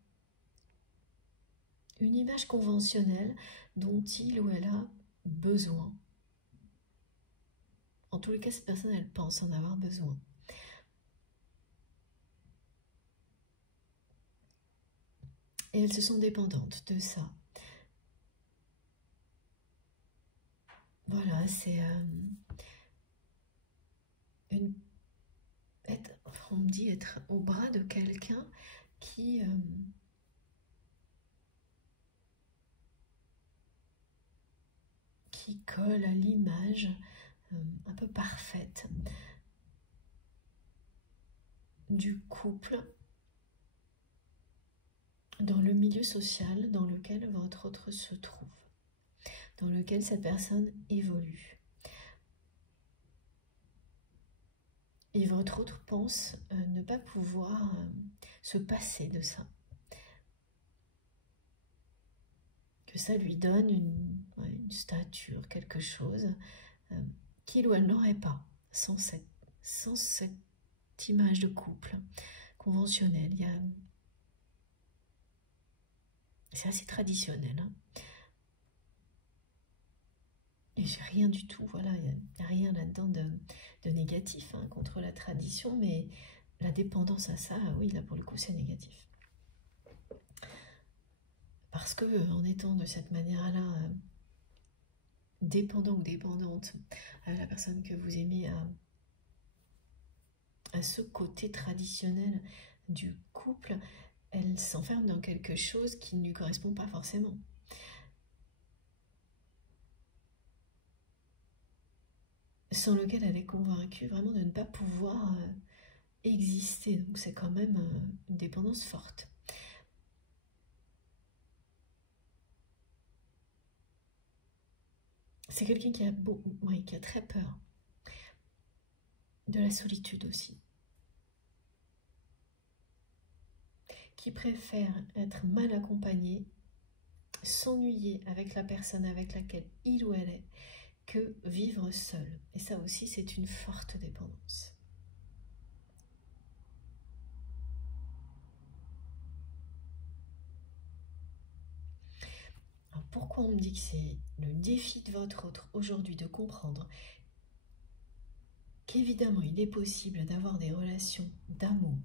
une image conventionnelle dont il ou elle a besoin. En tous les cas, cette personne, elle pense en avoir besoin. Et elles se sont dépendantes de ça. Voilà, c'est on me dit être au bras de quelqu'un qui colle à l'image un peu parfaite du couple dans le milieu social dans lequel votre autre se trouve, dans lequel cette personne évolue. Et votre autre pense ne pas pouvoir se passer de ça. Que ça lui donne une stature, quelque chose qu'il ou elle n'aurait pas sans cette image de couple conventionnelle. C'est assez traditionnel. Hein. Et j'ai rien du tout, voilà, il n'y a rien là-dedans de négatif hein, contre la tradition, mais la dépendance à ça, oui, là pour le coup c'est négatif. Parce que en étant de cette manière-là, dépendant ou dépendante à la personne que vous aimez, à ce côté traditionnel du couple, elle s'enferme dans quelque chose qui ne lui correspond pas forcément. Sans lequel elle est convaincue vraiment de ne pas pouvoir exister. Donc c'est quand même une dépendance forte. C'est quelqu'un qui a très peur de la solitude aussi. Qui préfère être mal accompagné, s'ennuyer avec la personne avec laquelle il ou elle est, que vivre seul. Et ça aussi, c'est une forte dépendance. Alors pourquoi on me dit que c'est le défi de votre autre aujourd'hui de comprendre qu'évidemment, il est possible d'avoir des relations d'amour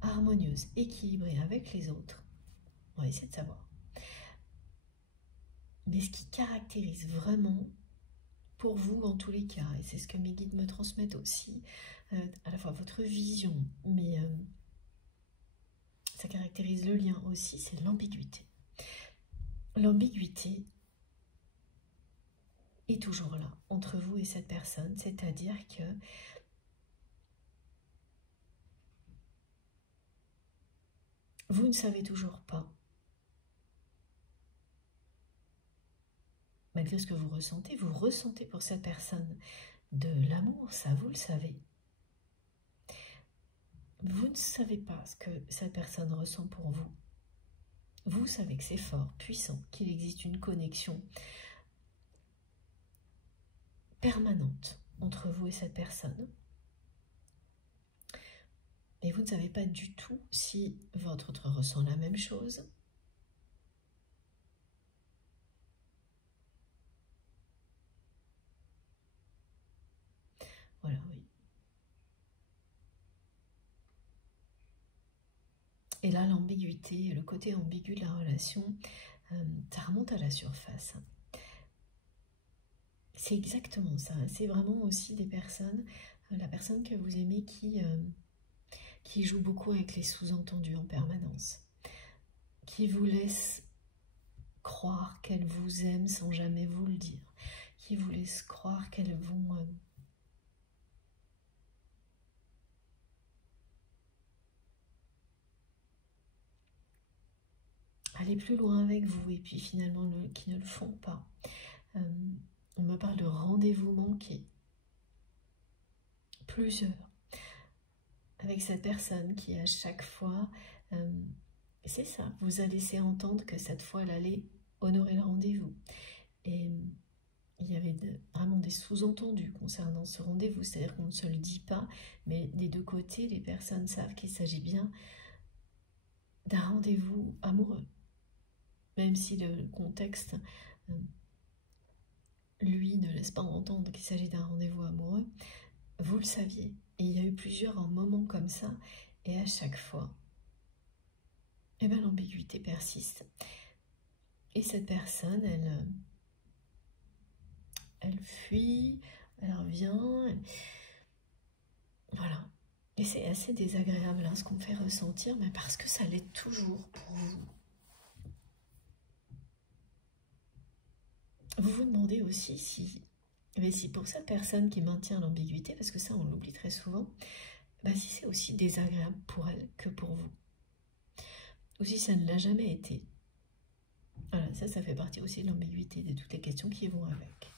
harmonieuses, équilibrées avec les autres? On va essayer de savoir. Mais ce qui caractérise vraiment, pour vous en tous les cas, et c'est ce que mes guides me transmettent aussi, à la fois votre vision, mais ça caractérise le lien aussi, c'est l'ambiguïté. L'ambiguïté est toujours là, entre vous et cette personne, c'est-à-dire que vous ne savez toujours pas, malgré ce que vous ressentez pour cette personne de l'amour, ça vous le savez. Vous ne savez pas ce que cette personne ressent pour vous. Vous savez que c'est fort, puissant, qu'il existe une connexion permanente entre vous et cette personne. Mais vous ne savez pas du tout si votre autre ressent la même chose. Voilà, oui. Et là, l'ambiguïté, le côté ambigu de la relation, ça remonte à la surface. C'est exactement ça. C'est vraiment aussi des personnes, la personne que vous aimez qui joue beaucoup avec les sous-entendus en permanence, qui vous laisse croire qu'elles vous aiment sans jamais vous le dire, qui vous laisse croire qu'elles vont aller plus loin avec vous et puis finalement qui ne le font pas. On me parle de rendez-vous manqués, plusieurs, avec cette personne qui à chaque fois, c'est ça, vous a laissé entendre que cette fois elle allait honorer le rendez-vous. Et il y avait vraiment des sous-entendus concernant ce rendez-vous, c'est-à-dire qu'on ne se le dit pas, mais des deux côtés, les personnes savent qu'il s'agit bien d'un rendez-vous amoureux. Même si le contexte, lui, ne laisse pas entendre qu'il s'agit d'un rendez-vous amoureux, vous le saviez. Et il y a eu plusieurs moments comme ça, et à chaque fois, eh ben, l'ambiguïté persiste. Et cette personne, elle fuit, elle revient, voilà. Et c'est assez désagréable hein, ce qu'on fait ressentir, mais parce que ça l'est toujours pour vous. Vous vous demandez aussi si, mais si pour cette personne qui maintient l'ambiguïté, parce que ça on l'oublie très souvent, bah si c'est aussi désagréable pour elle que pour vous. Ou si ça ne l'a jamais été. Voilà, ça fait partie aussi de l'ambiguïté, de toutes les questions qui vont avec.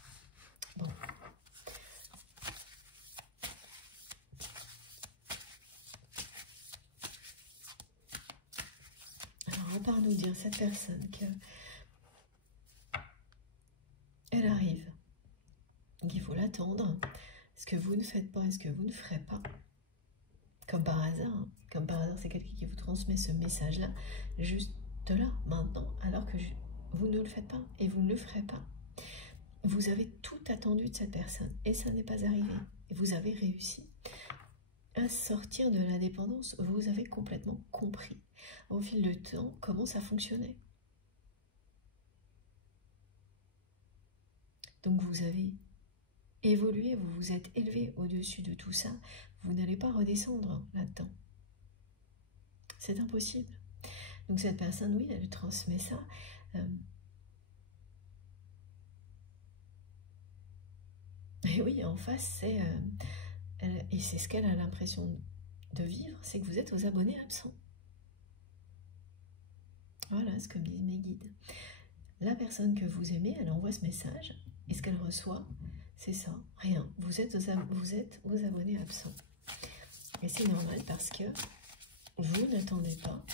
Bon. Alors, on part nous dire cette personne que elle arrive, qu'il faut l'attendre. Ce que vous ne faites pas et ce que vous ne ferez pas. Comme par hasard, hein. Comme par hasard, c'est quelqu'un qui vous transmet ce message-là, juste là, maintenant, alors que vous ne le faites pas et vous ne le ferez pas. Vous avez tout attendu de cette personne et ça n'est pas arrivé. Et vous avez réussi à sortir de la dépendance. Vous avez complètement compris au fil du temps comment ça fonctionnait. Donc vous avez évolué, vous vous êtes élevé au-dessus de tout ça. Vous n'allez pas redescendre là-dedans. C'est impossible. Donc cette personne, oui, elle transmet ça. Et oui, en face, c'est... et c'est ce qu'elle a l'impression de vivre, c'est que vous êtes aux abonnés absents. Voilà ce que me disent mes guides. La personne que vous aimez, elle envoie ce message, et ce qu'elle reçoit, c'est ça, rien. Vous êtes aux abonnés absents. Et c'est normal parce que vous n'attendez pas.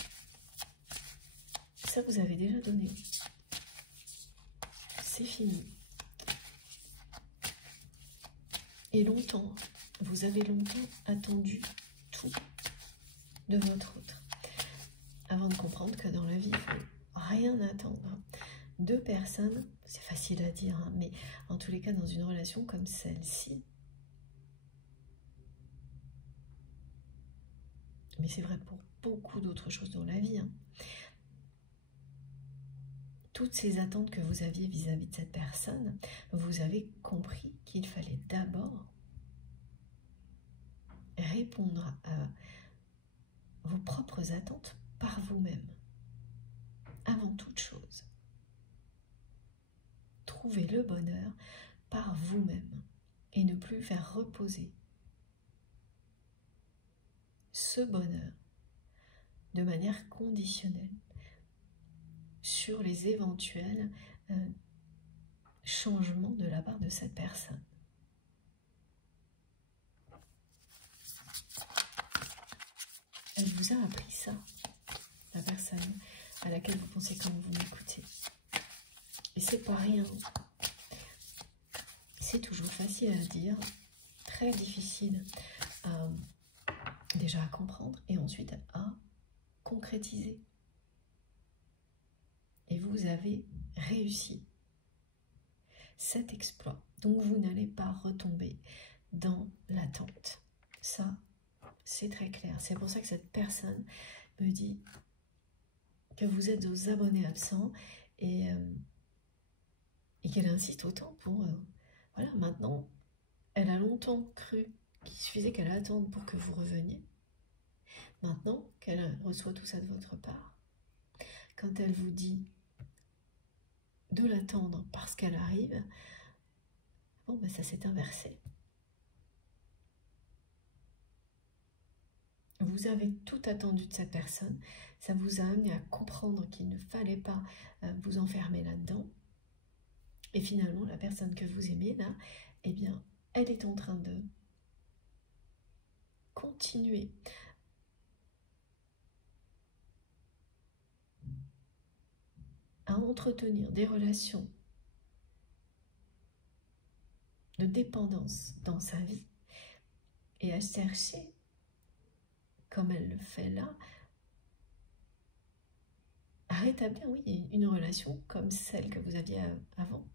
Ça, vous avez déjà donné. C'est fini. Et longtemps, vous avez longtemps attendu tout de votre autre. Avant de comprendre que dans la vie, il ne faut rien attendre. Deux personnes, c'est facile à dire, hein, mais en tous les cas, dans une relation comme celle-ci, mais c'est vrai pour beaucoup d'autres choses dans la vie, hein, toutes ces attentes que vous aviez vis-à-vis de cette personne, vous avez compris qu'il fallait d'abord répondre à vos propres attentes par vous-même, avant toute chose. Trouvez le bonheur par vous-même et ne plus faire reposer ce bonheur de manière conditionnelle sur les éventuels changements de la part de cette personne. Elle vous a appris ça, la personne à laquelle vous pensez quand vous m'écoutez. Et c'est pas rien. C'est toujours facile à dire, très difficile déjà à comprendre et ensuite à concrétiser. Et vous avez réussi cet exploit. Donc vous n'allez pas retomber dans l'attente. Ça, c'est très clair. C'est pour ça que cette personne me dit que vous êtes aux abonnés absents et qu'elle insiste autant pour... voilà, maintenant, elle a longtemps cru qu'il suffisait qu'elle attende pour que vous reveniez. Maintenant qu'elle reçoit tout ça de votre part, quand elle vous dit de l'attendre parce qu'elle arrive, bon, ben ça s'est inversé. Vous avez tout attendu de cette personne, ça vous a amené à comprendre qu'il ne fallait pas vous enfermer là-dedans. Et finalement, la personne que vous aimez, là, eh bien, elle est en train de continuer à entretenir des relations de dépendance dans sa vie et à chercher, comme elle le fait là, à rétablir, oui, une relation comme celle que vous aviez avant,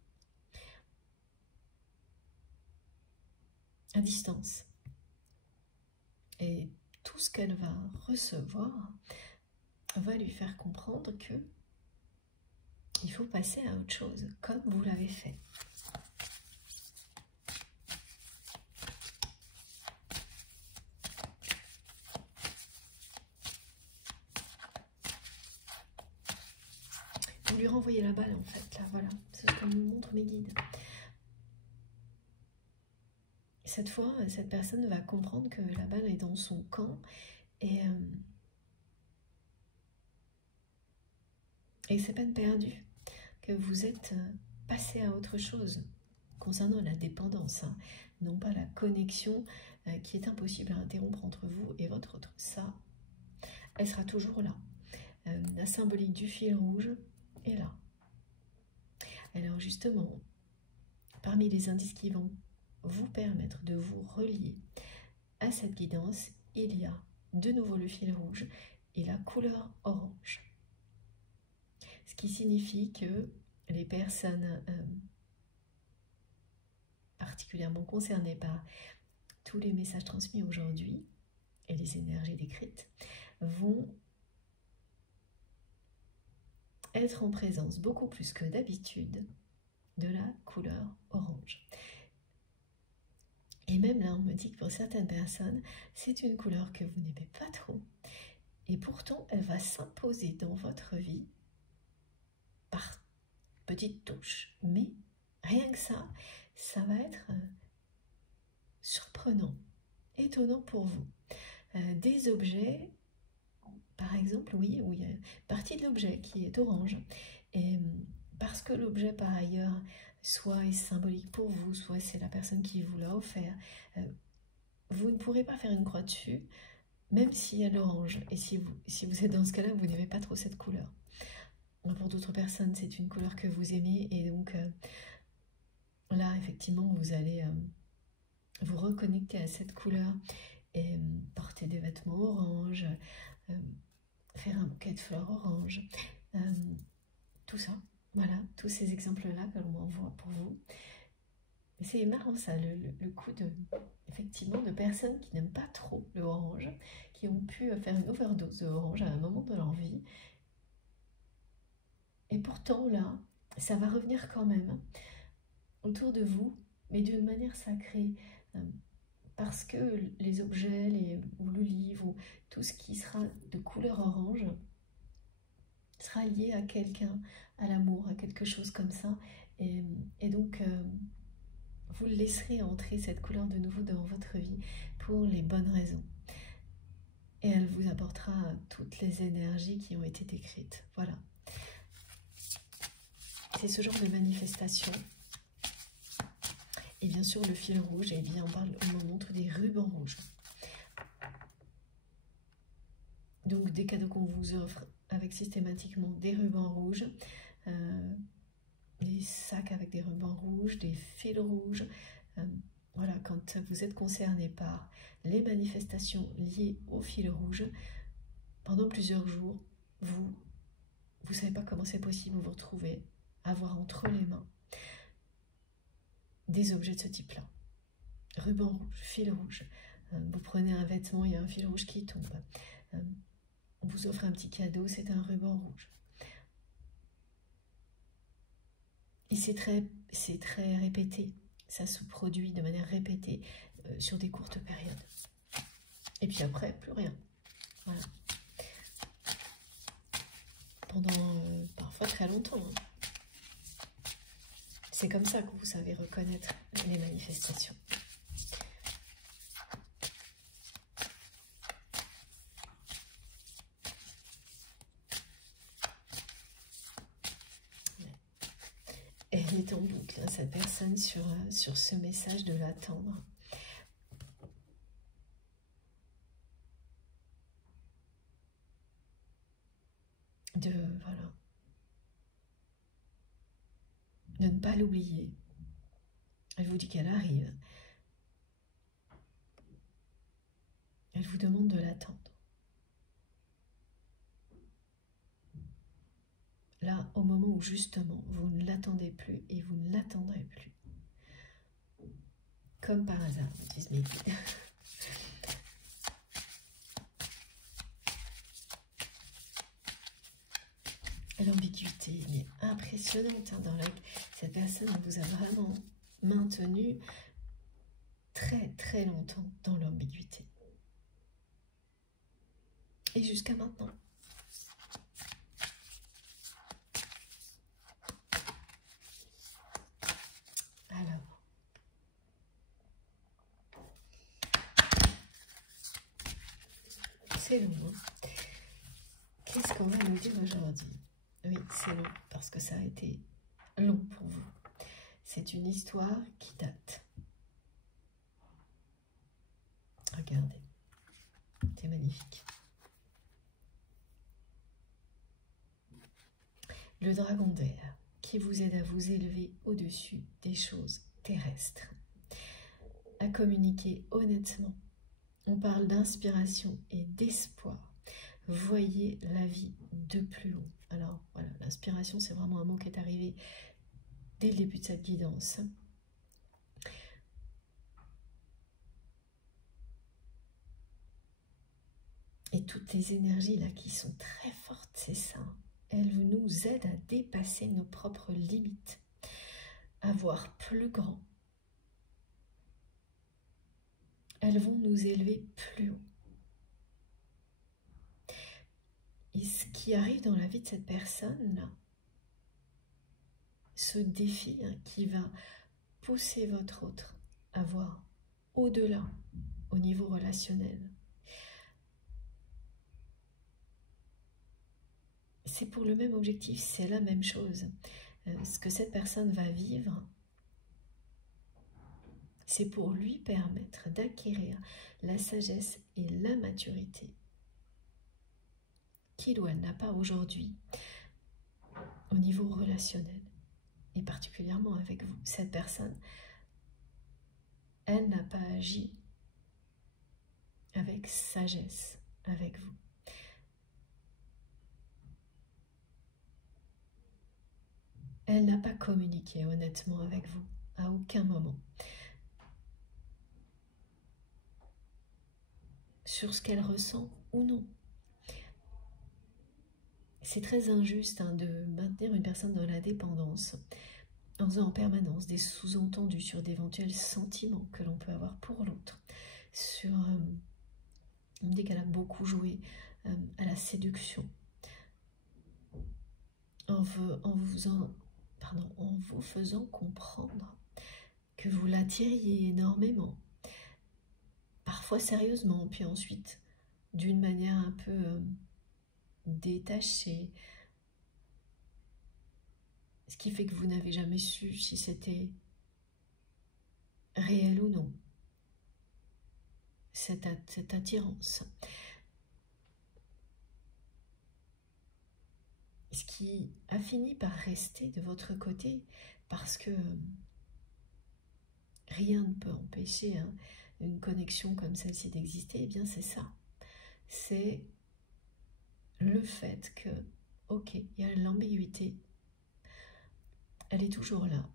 à distance. Et tout ce qu'elle va recevoir va lui faire comprendre que il faut passer à autre chose, comme vous l'avez fait. Vous lui renvoyez la balle en fait, là, voilà, c'est ce que me montrent mes guides. Cette fois, cette personne va comprendre que la balle est dans son camp et c'est peine perdue, que vous êtes passé à autre chose concernant la dépendance, hein, non pas la connexion qui est impossible à interrompre entre vous et votre autre. Ça, elle sera toujours là. La symbolique du fil rouge est là. Alors justement, parmi les indices qui vont vous permettre de vous relier à cette guidance, il y a de nouveau le fil rouge et la couleur orange. Ce qui signifie que les personnes particulièrement concernées par tous les messages transmis aujourd'hui et les énergies décrites vont être en présence beaucoup plus que d'habitude de la couleur orange. Et même là, on me dit que pour certaines personnes, c'est une couleur que vous n'aimez pas trop. Et pourtant, elle va s'imposer dans votre vie par petites touches. Mais rien que ça, ça va être surprenant, étonnant pour vous. Des objets, par exemple, oui, où il y a une partie de l'objet qui est orange. Et parce que l'objet, par ailleurs, soit est symbolique pour vous, soit c'est la personne qui vous l'a offert, vous ne pourrez pas faire une croix dessus, même s'il y a l'orange. Et si vous êtes dans ce cas-là, vous n'aimez pas trop cette couleur. Pour d'autres personnes, c'est une couleur que vous aimez, et donc là, effectivement, vous allez vous reconnecter à cette couleur et porter des vêtements orange, faire un bouquet de fleurs orange, tout ça. Voilà, tous ces exemples-là que l'on m'envoie pour vous. C'est marrant ça, le coup effectivement, de personnes qui n'aiment pas trop le orange, qui ont pu faire une overdose de orange à un moment de leur vie. Et pourtant, là, ça va revenir quand même autour de vous, mais d'une manière sacrée. Parce que les objets, ou le livre, ou tout ce qui sera de couleur orange, sera lié à quelqu'un, à l'amour, à quelque chose comme ça. Et donc, vous laisserez entrer cette couleur de nouveau dans votre vie pour les bonnes raisons. Et elle vous apportera toutes les énergies qui ont été décrites. Voilà. C'est ce genre de manifestation. Et bien sûr, le fil rouge, eh bien, on me montre des rubans rouges. Donc, des cadeaux qu'on vous offre avec systématiquement des rubans rouges, des sacs avec des rubans rouges, des fils rouges. Voilà, quand vous êtes concerné par les manifestations liées au fil rouge, pendant plusieurs jours, vous ne savez pas comment c'est possible, vous vous retrouvez à avoir entre les mains des objets de ce type-là. Ruban rouge, fil rouge. Vous prenez un vêtement, il y a un fil rouge qui tombe. On vous offre un petit cadeau, c'est un ruban rouge. Et c'est très répété. Ça se produit de manière répétée sur des courtes périodes. Et puis après, plus rien. Voilà. Pendant parfois très longtemps. Hein. C'est comme ça que vous savez reconnaître les manifestations. Elle est en boucle, hein, cette personne, sur ce message de l'attendre. Voilà. De ne pas l'oublier. Elle vous dit qu'elle arrive. Elle vous demande de l'attendre. Là, au moment où justement, vous ne l'attendez plus et vous ne l'attendrez plus. Comme par hasard, disent mes guides. L'ambiguïté est impressionnante hein, dans cette personne vous a vraiment maintenu très très longtemps dans l'ambiguïté. Et jusqu'à maintenant. Alors. C'est long. Hein. Qu'est-ce qu'on va nous dire aujourd'hui? Oui, c'est long, parce que ça a été long pour vous. C'est une histoire qui date. Regardez, c'est magnifique. Le dragon d'air qui vous aide à vous élever au-dessus des choses terrestres, à communiquer honnêtement. On parle d'inspiration et d'espoir. Voyez la vie de plus haut. Alors voilà, l'inspiration, c'est vraiment un mot qui est arrivé dès le début de cette guidance. Et toutes les énergies là qui sont très fortes, c'est ça. Elles nous aident à dépasser nos propres limites, à voir plus grand. Elles vont nous élever plus haut. Et ce qui arrive dans la vie de cette personne-là, ce défi hein, qui va pousser votre autre à voir au-delà, au niveau relationnel, c'est pour le même objectif, c'est la même chose. Ce que cette personne va vivre, c'est pour lui permettre d'acquérir la sagesse et la maturité qu'il ou elle n'a pas aujourd'hui au niveau relationnel, et particulièrement avec vous. Cette personne, elle n'a pas agi avec sagesse avec vous. Elle n'a pas communiqué honnêtement avec vous, à aucun moment, sur ce qu'elle ressent ou non. c'est très injuste hein, de maintenir une personne dans la dépendance en faisant en permanence des sous-entendus sur d'éventuels sentiments que l'on peut avoir pour l'autre. On me dit qu'elle a beaucoup joué à la séduction en vous faisant comprendre que vous l'attiriez énormément, parfois sérieusement, puis ensuite d'une manière un peu détachée, ce qui fait que vous n'avez jamais su si c'était réel ou non, cette attirance. Ce qui a fini par rester de votre côté, parce que rien ne peut empêcher hein, une connexion comme celle-ci d'exister, et bien c'est ça. C'est le fait que, ok, il y a l'ambiguïté, elle est toujours là.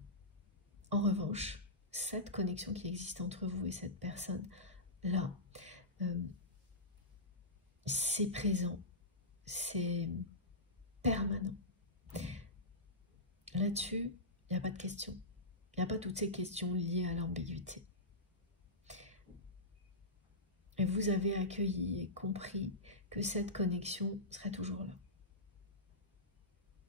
En revanche, cette connexion qui existe entre vous et cette personne-là, c'est présent, c'est permanent. Là-dessus, il n'y a pas de question. Il n'y a pas toutes ces questions liées à l'ambiguïté. Et vous avez accueilli et compris que cette connexion serait toujours là.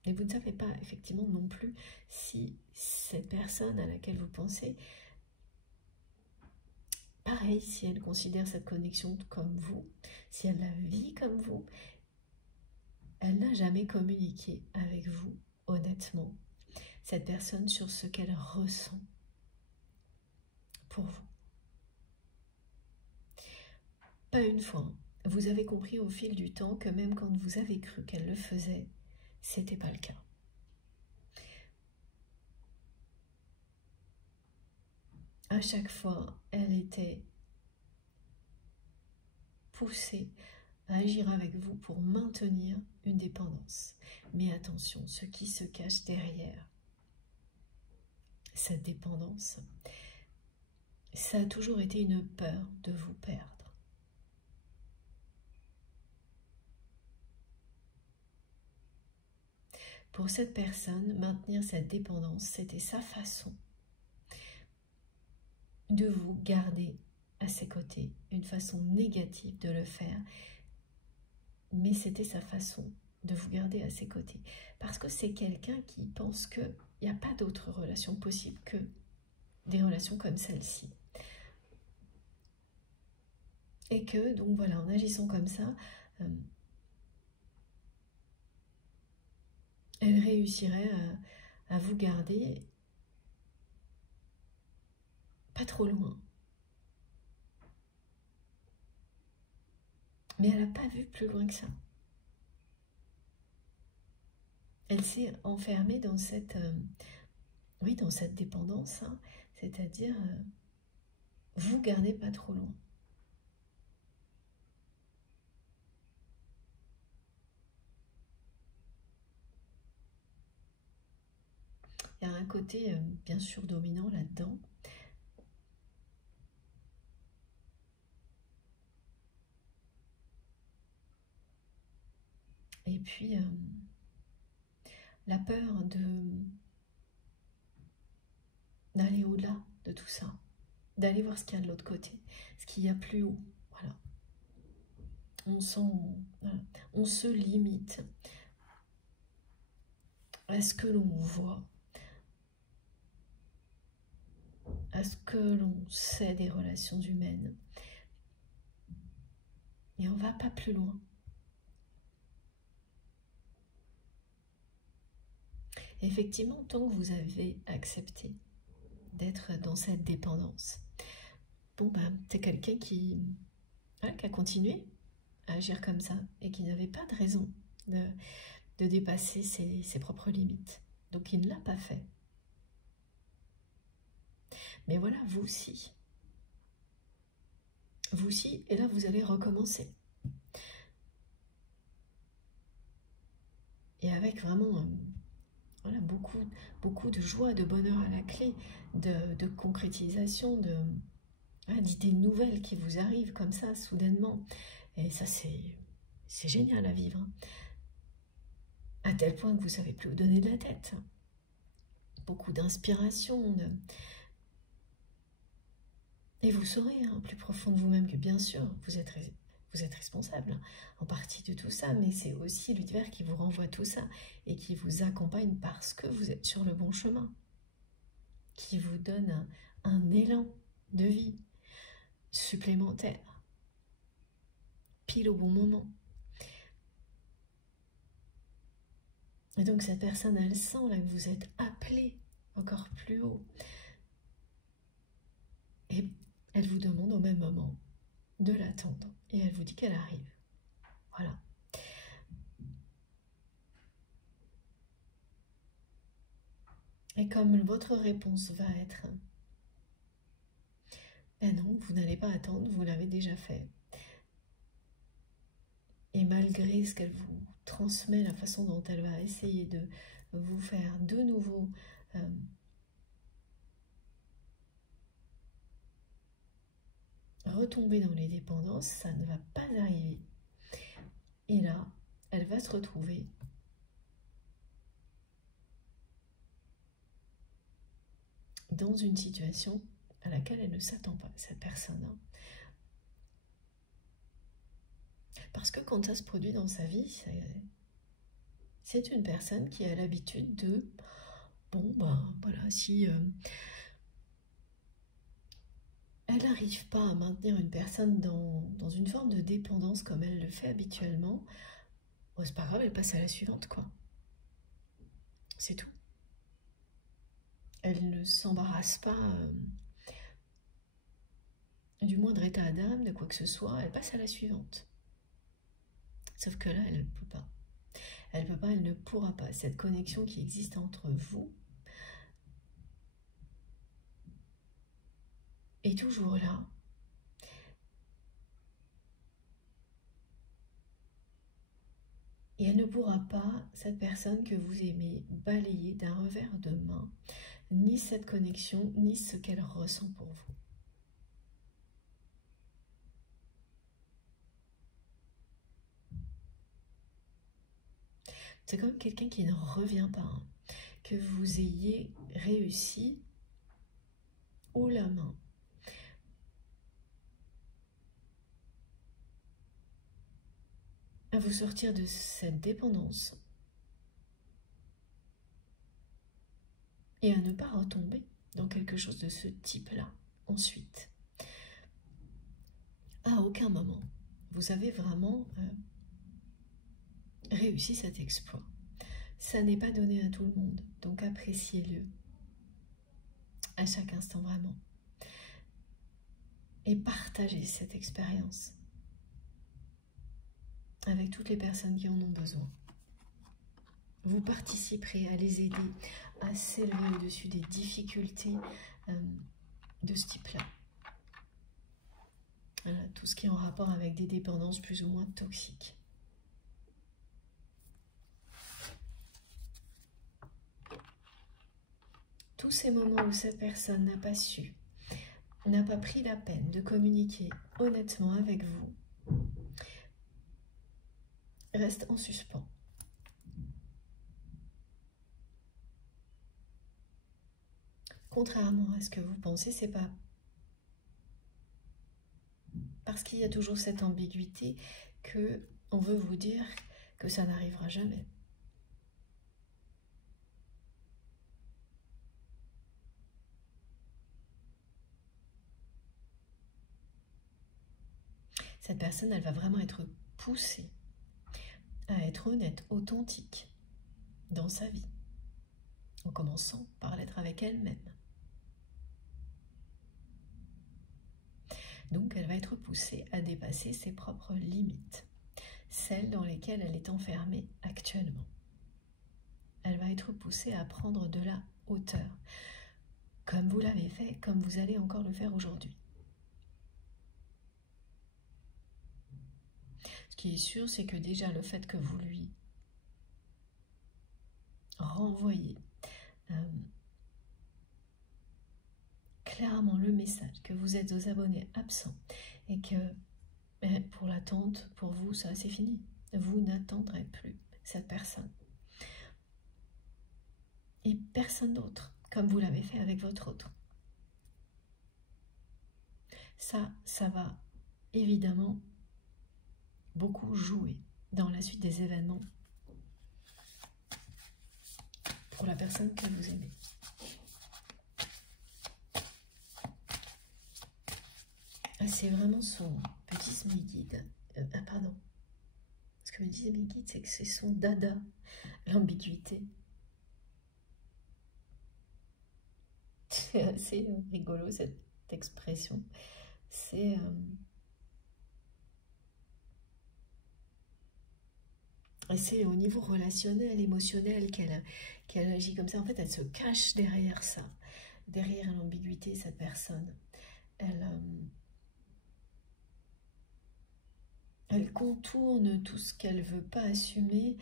Et vous ne savez pas effectivement non plus si cette personne à laquelle vous pensez, pareil, si elle considère cette connexion comme vous, si elle la vit comme vous, elle n'a jamais communiqué avec vous honnêtement, cette personne, sur ce qu'elle ressent pour vous. Pas une fois. Vous avez compris au fil du temps que même quand vous avez cru qu'elle le faisait, c'était pas le cas. À chaque fois, elle était poussée à agir avec vous pour maintenir une dépendance. Mais attention, ce qui se cache derrière cette dépendance, ça a toujours été une peur de vous perdre. Pour cette personne, maintenir cette dépendance, c'était sa façon de vous garder à ses côtés, une façon négative de le faire, mais c'était sa façon de vous garder à ses côtés. Parce que c'est quelqu'un qui pense qu'il n'y a pas d'autre relation possible que des relations comme celle-ci. Et que, donc voilà, en agissant comme ça, elle réussirait à vous garder pas trop loin. Mais elle n'a pas vu plus loin que ça. Elle s'est enfermée dans cette, dans cette dépendance, hein, c'est-à-dire vous gardez pas trop loin. Il y a un côté bien sûr dominant là-dedans. Et puis la peur d'aller au-delà de tout ça, d'aller voir ce qu'il y a de l'autre côté, ce qu'il y a plus haut. Voilà. On se limite à ce que l'on voit, à ce que l'on sait des relations humaines. Et on ne va pas plus loin. Effectivement, tant que vous avez accepté d'être dans cette dépendance, bon ben, c'est quelqu'un qui a continué à agir comme ça et qui n'avait pas de raison de dépasser ses propres limites. Donc il ne l'a pas fait. Mais voilà, vous aussi. Vous aussi, et là vous allez recommencer. Et avec vraiment voilà, beaucoup de joie, de bonheur à la clé, de concrétisation, d'idées nouvelles qui vous arrivent comme ça, soudainement. Et ça, c'est génial à vivre. à tel point que vous ne savez plus où donner de la tête. Beaucoup d'inspiration. Et vous saurez, hein, plus profond de vous-même, que bien sûr, vous êtes responsable en partie de tout ça, mais c'est aussi l'univers qui vous renvoie tout ça et qui vous accompagne parce que vous êtes sur le bon chemin, qui vous donne un élan de vie supplémentaire, pile au bon moment. Et donc cette personne, elle sent là que vous êtes appelé encore plus haut. Et elle vous demande au même moment de l'attendre. Et elle vous dit qu'elle arrive. Voilà. Et comme votre réponse va être « Ben non, vous n'allez pas attendre, vous l'avez déjà fait ». Et malgré ce qu'elle vous transmet, la façon dont elle va essayer de vous faire de nouveau retomber dans les dépendances, ça ne va pas arriver. Et là, elle va se retrouver dans une situation à laquelle elle ne s'attend pas, cette personne. Parce que quand ça se produit dans sa vie, c'est une personne qui a l'habitude de, bon, ben voilà, si elle n'arrive pas à maintenir une personne dans une forme de dépendance comme elle le fait habituellement, bon, c'est pas grave, elle passe à la suivante, quoi. C'est tout. Elle ne s'embarrasse pas du moindre état d'âme, de quoi que ce soit, elle passe à la suivante. Sauf que là, elle ne peut pas. Elle ne peut pas, elle ne pourra pas. Cette connexion qui existe entre vous est toujours là. Et elle ne pourra pas, cette personne que vous aimez, balayer d'un revers de main, ni cette connexion, ni ce qu'elle ressent pour vous. C'est comme quelqu'un qui ne revient pas, hein. Que vous ayez réussi haut la main à vous sortir de cette dépendance et à ne pas retomber dans quelque chose de ce type-là ensuite. À aucun moment, vous avez vraiment réussi cet exploit. Ça n'est pas donné à tout le monde, donc appréciez-le à chaque instant vraiment. Et partagez cette expérience avec toutes les personnes qui en ont besoin. Vous participerez à les aider à s'élever au-dessus des difficultés de ce type-là. Voilà, tout ce qui est en rapport avec des dépendances plus ou moins toxiques. Tous ces moments où cette personne n'a pas su, n'a pas pris la peine de communiquer honnêtement avec vous, restent en suspens. Contrairement à ce que vous pensez, c'est pas parce qu'il y a toujours cette ambiguïté que on veut vous dire que ça n'arrivera jamais. Cette personne, elle va vraiment être poussée à être honnête, authentique dans sa vie, en commençant par l'être avec elle-même. Donc elle va être poussée à dépasser ses propres limites, celles dans lesquelles elle est enfermée actuellement. Elle va être poussée à prendre de la hauteur, comme vous l'avez fait, comme vous allez encore le faire aujourd'hui. Ce qui est sûr, c'est que déjà le fait que vous lui renvoyez clairement le message que vous êtes aux abonnés absents et que pour l'attente, pour vous, ça c'est fini. Vous n'attendrez plus cette personne. et personne d'autre, comme vous l'avez fait avec votre autre. Ça va évidemment beaucoup jouer dans la suite des événements pour la personne que vous aimez. C'est vraiment son petit mes guides. Pardon. Ce que me disaient mes guides, c'est que c'est son dada, l'ambiguïté. C'est assez rigolo cette expression. C'est au niveau relationnel, émotionnel qu'elle agit comme ça. En fait, elle se cache derrière ça, derrière l'ambiguïté, cette personne. Elle contourne tout ce qu'elle ne veut pas assumer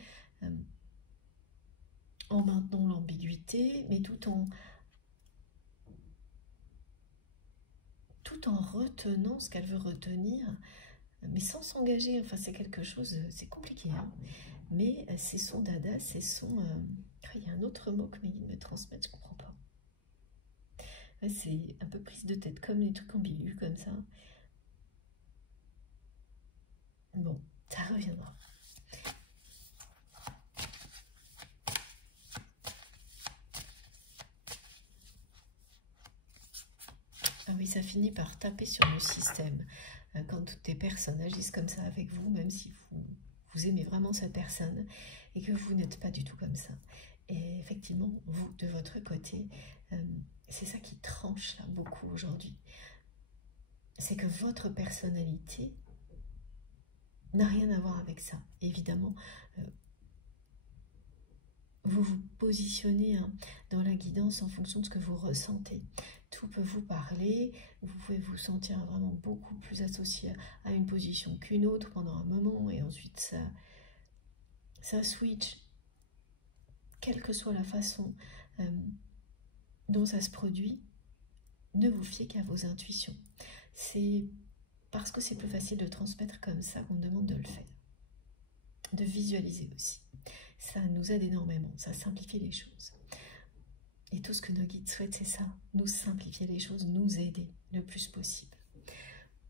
en maintenant l'ambiguïté, mais tout en retenant ce qu'elle veut retenir, mais sans s'engager. Enfin, c'est quelque chose, c'est compliqué, hein, mais c'est son dada, c'est son... il y a un autre mot que mes guides me transmettent, je comprends pas. Ouais, c'est un peu prise de tête, comme les trucs ambigus, comme ça. Bon, ça reviendra. Ah oui, ça finit par taper sur le système. Quand toutes les personnes agissent comme ça avec vous, même si vous aimez vraiment cette personne et que vous n'êtes pas du tout comme ça. Et effectivement, vous, de votre côté, c'est ça qui tranche là beaucoup aujourd'hui. C'est que votre personnalité n'a rien à voir avec ça. Évidemment, vous vous positionnez dans la guidance en fonction de ce que vous ressentez. Tout peut vous parler, vous pouvez vous sentir vraiment beaucoup plus associé à une position qu'une autre pendant un moment, et ensuite ça switch. Quelle que soit la façon dont ça se produit, ne vous fiez qu'à vos intuitions. C'est parce que c'est plus facile de transmettre comme ça qu'on demande de le faire. De visualiser aussi. Ça nous aide énormément, ça simplifie les choses. Et tout ce que nos guides souhaitent, c'est ça, nous simplifier les choses, nous aider le plus possible.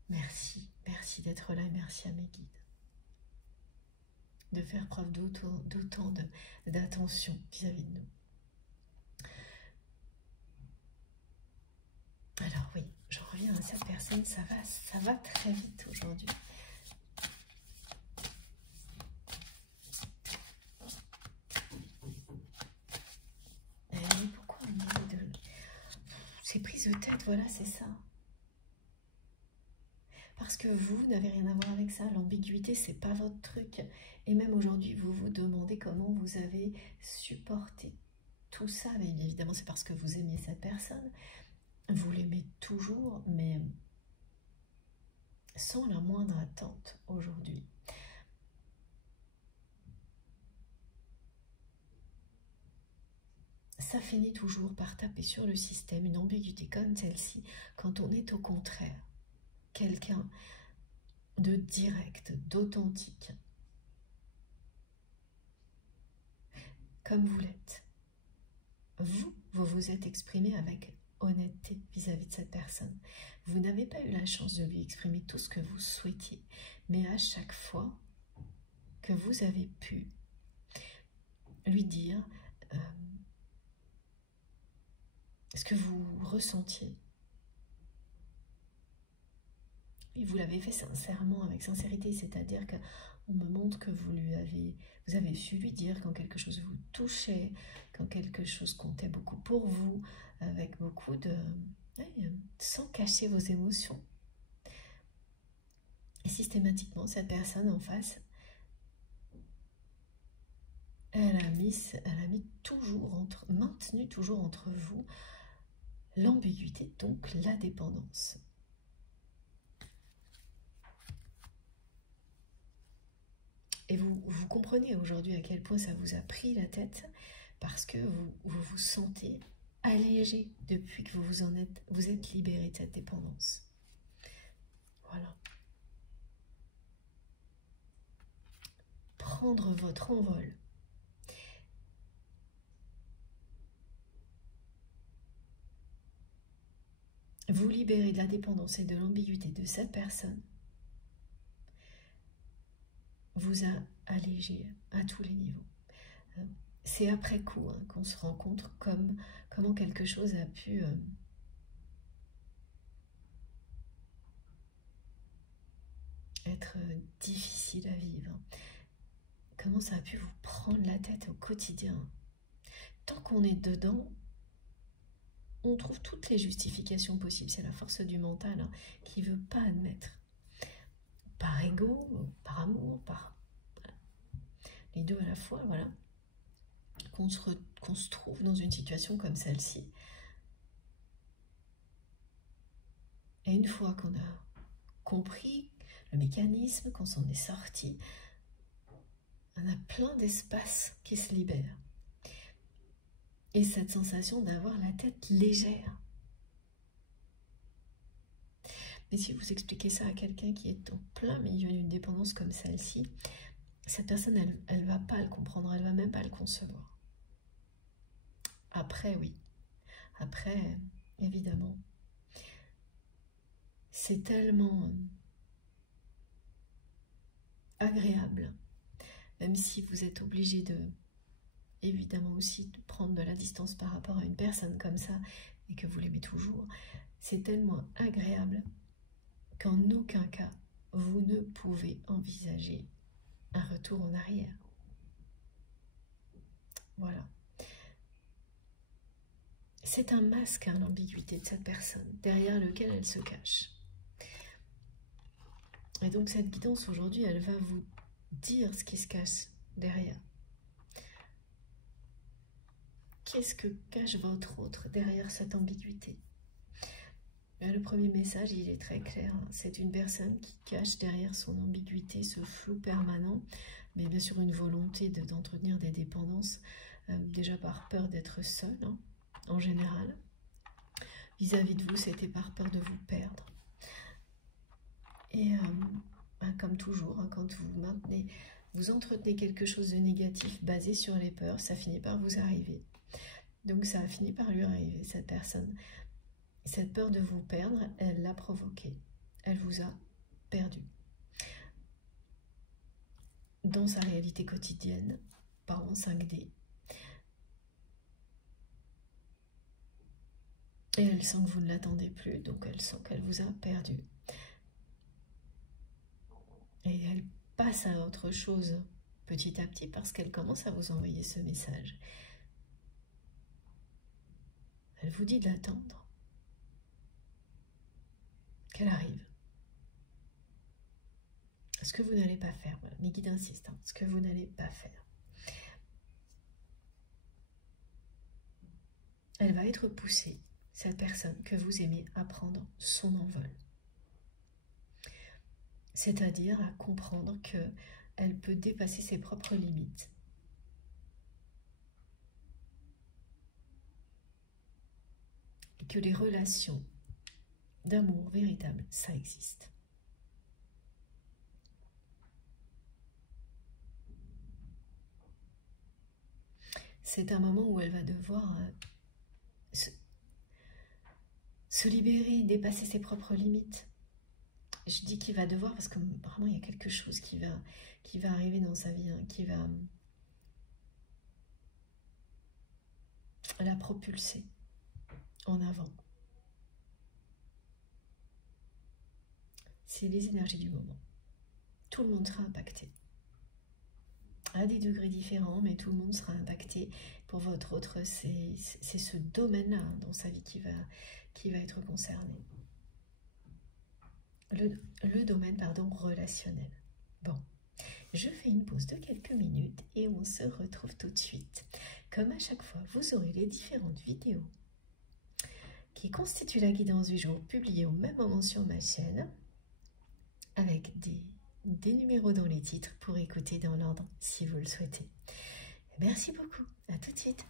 Merci, merci d'être là et merci à mes guides. De faire preuve d'autant d'attention vis-à-vis de nous. Alors oui, je reviens à cette personne, ça va très vite aujourd'hui. Pourquoi on est de... Ces prises de tête, voilà, c'est ça. Parce que vous n'avez rien à voir avec ça. L'ambiguïté, c'est pas votre truc. Et même aujourd'hui, vous vous demandez comment vous avez supporté tout ça. Mais évidemment, c'est parce que vous aimiez cette personne. Vous l'aimez toujours, mais sans la moindre attente aujourd'hui. Ça finit toujours par taper sur le système, une ambiguïté comme celle-ci, quand on est au contraire quelqu'un de direct, d'authentique, comme vous l'êtes. Vous vous êtes exprimé avec honnêteté vis-à-vis de cette personne. Vous n'avez pas eu la chance de lui exprimer tout ce que vous souhaitiez, mais à chaque fois que vous avez pu lui dire ce que vous ressentiez, et vous l'avez fait sincèrement, avec sincérité, c'est-à-dire qu'on me montre que vous avez su lui dire quand quelque chose vous touchait, quand quelque chose comptait beaucoup pour vous, avec beaucoup de... sans cacher vos émotions. Et systématiquement, cette personne en face, elle a maintenu toujours entre vous l'ambiguïté, donc la dépendance. Et vous comprenez aujourd'hui à quel point ça vous a pris la tête, parce que vous vous sentez allégé depuis que vous êtes libéré de cette dépendance. Voilà. Prendre votre envol. libérer de la dépendance et de l'ambiguïté de cette personne vous a allégé à tous les niveaux. C'est après coup qu'on se rend compte comment quelque chose a pu être difficile à vivre. Comment ça a pu vous prendre la tête au quotidien. Tant qu'on est dedans, on trouve toutes les justifications possibles. C'est la force du mental qui ne veut pas admettre. Par ego, par amour, par les deux à la fois, voilà. Qu'on se trouve dans une situation comme celle-ci. Et une fois qu'on a compris le mécanisme, qu'on s'en est sorti, on a plein d'espace qui se libère. Et cette sensation d'avoir la tête légère. Mais si vous expliquez ça à quelqu'un qui est en plein milieu d'une dépendance comme celle-ci, cette personne, elle ne va pas le comprendre, elle ne va même pas le concevoir. Après, oui. Après, évidemment, c'est tellement agréable, même si vous êtes obligé de, évidemment aussi, de prendre de la distance par rapport à une personne comme ça, et que vous l'aimez toujours, c'est tellement agréable qu'en aucun cas, vous ne pouvez envisager un retour en arrière. Voilà. C'est un masque, l'ambiguïté de cette personne, derrière lequel elle se cache. Et donc cette guidance aujourd'hui, elle va vous dire ce qui se cache derrière. Qu'est-ce que cache votre autre derrière cette ambiguïté? Le premier message, il est très clair. C'est une personne qui cache derrière son ambiguïté ce flou permanent, mais bien sûr une volonté d'entretenir des dépendances, déjà par peur d'être seul, en général. Vis-à-vis de vous, c'était par peur de vous perdre. Et comme toujours, quand vous entretenez quelque chose de négatif basé sur les peurs, ça finit par vous arriver. Donc ça a fini par lui arriver, cette personne. Cette peur de vous perdre, elle l'a provoquée. Elle vous a perdu. Dans sa réalité quotidienne, pas en 5D. Et elle sent que vous ne l'attendez plus, donc elle sent qu'elle vous a perdu. Et elle passe à autre chose petit à petit parce qu'elle commence à vous envoyer ce message. Elle vous dit de l'attendre. Qu'elle arrive. Ce que vous n'allez pas faire, voilà, mes guides insistent, ce que vous n'allez pas faire. Elle va être poussée, cette personne que vous aimez, à prendre son envol. C'est-à-dire à comprendre qu'elle peut dépasser ses propres limites. Et que les relations d'amour véritable, ça existe. C'est un moment où elle va devoir se libérer, dépasser ses propres limites. Je dis qu'il va devoir parce que vraiment il y a quelque chose qui va arriver dans sa vie, qui va la propulser en avant. C'est les énergies du moment. Tout le monde sera impacté. À des degrés différents, mais tout le monde sera impacté. Pour votre autre, c'est ce domaine-là dans sa vie qui va être concerné. Le domaine, relationnel. Bon, je fais une pause de quelques minutes et on se retrouve tout de suite. Comme à chaque fois, vous aurez les différentes vidéos qui constituent la guidance du jour publiées au même moment sur ma chaîne, avec des numéros dans les titres pour écouter dans l'ordre si vous le souhaitez. Merci beaucoup, à tout de suite.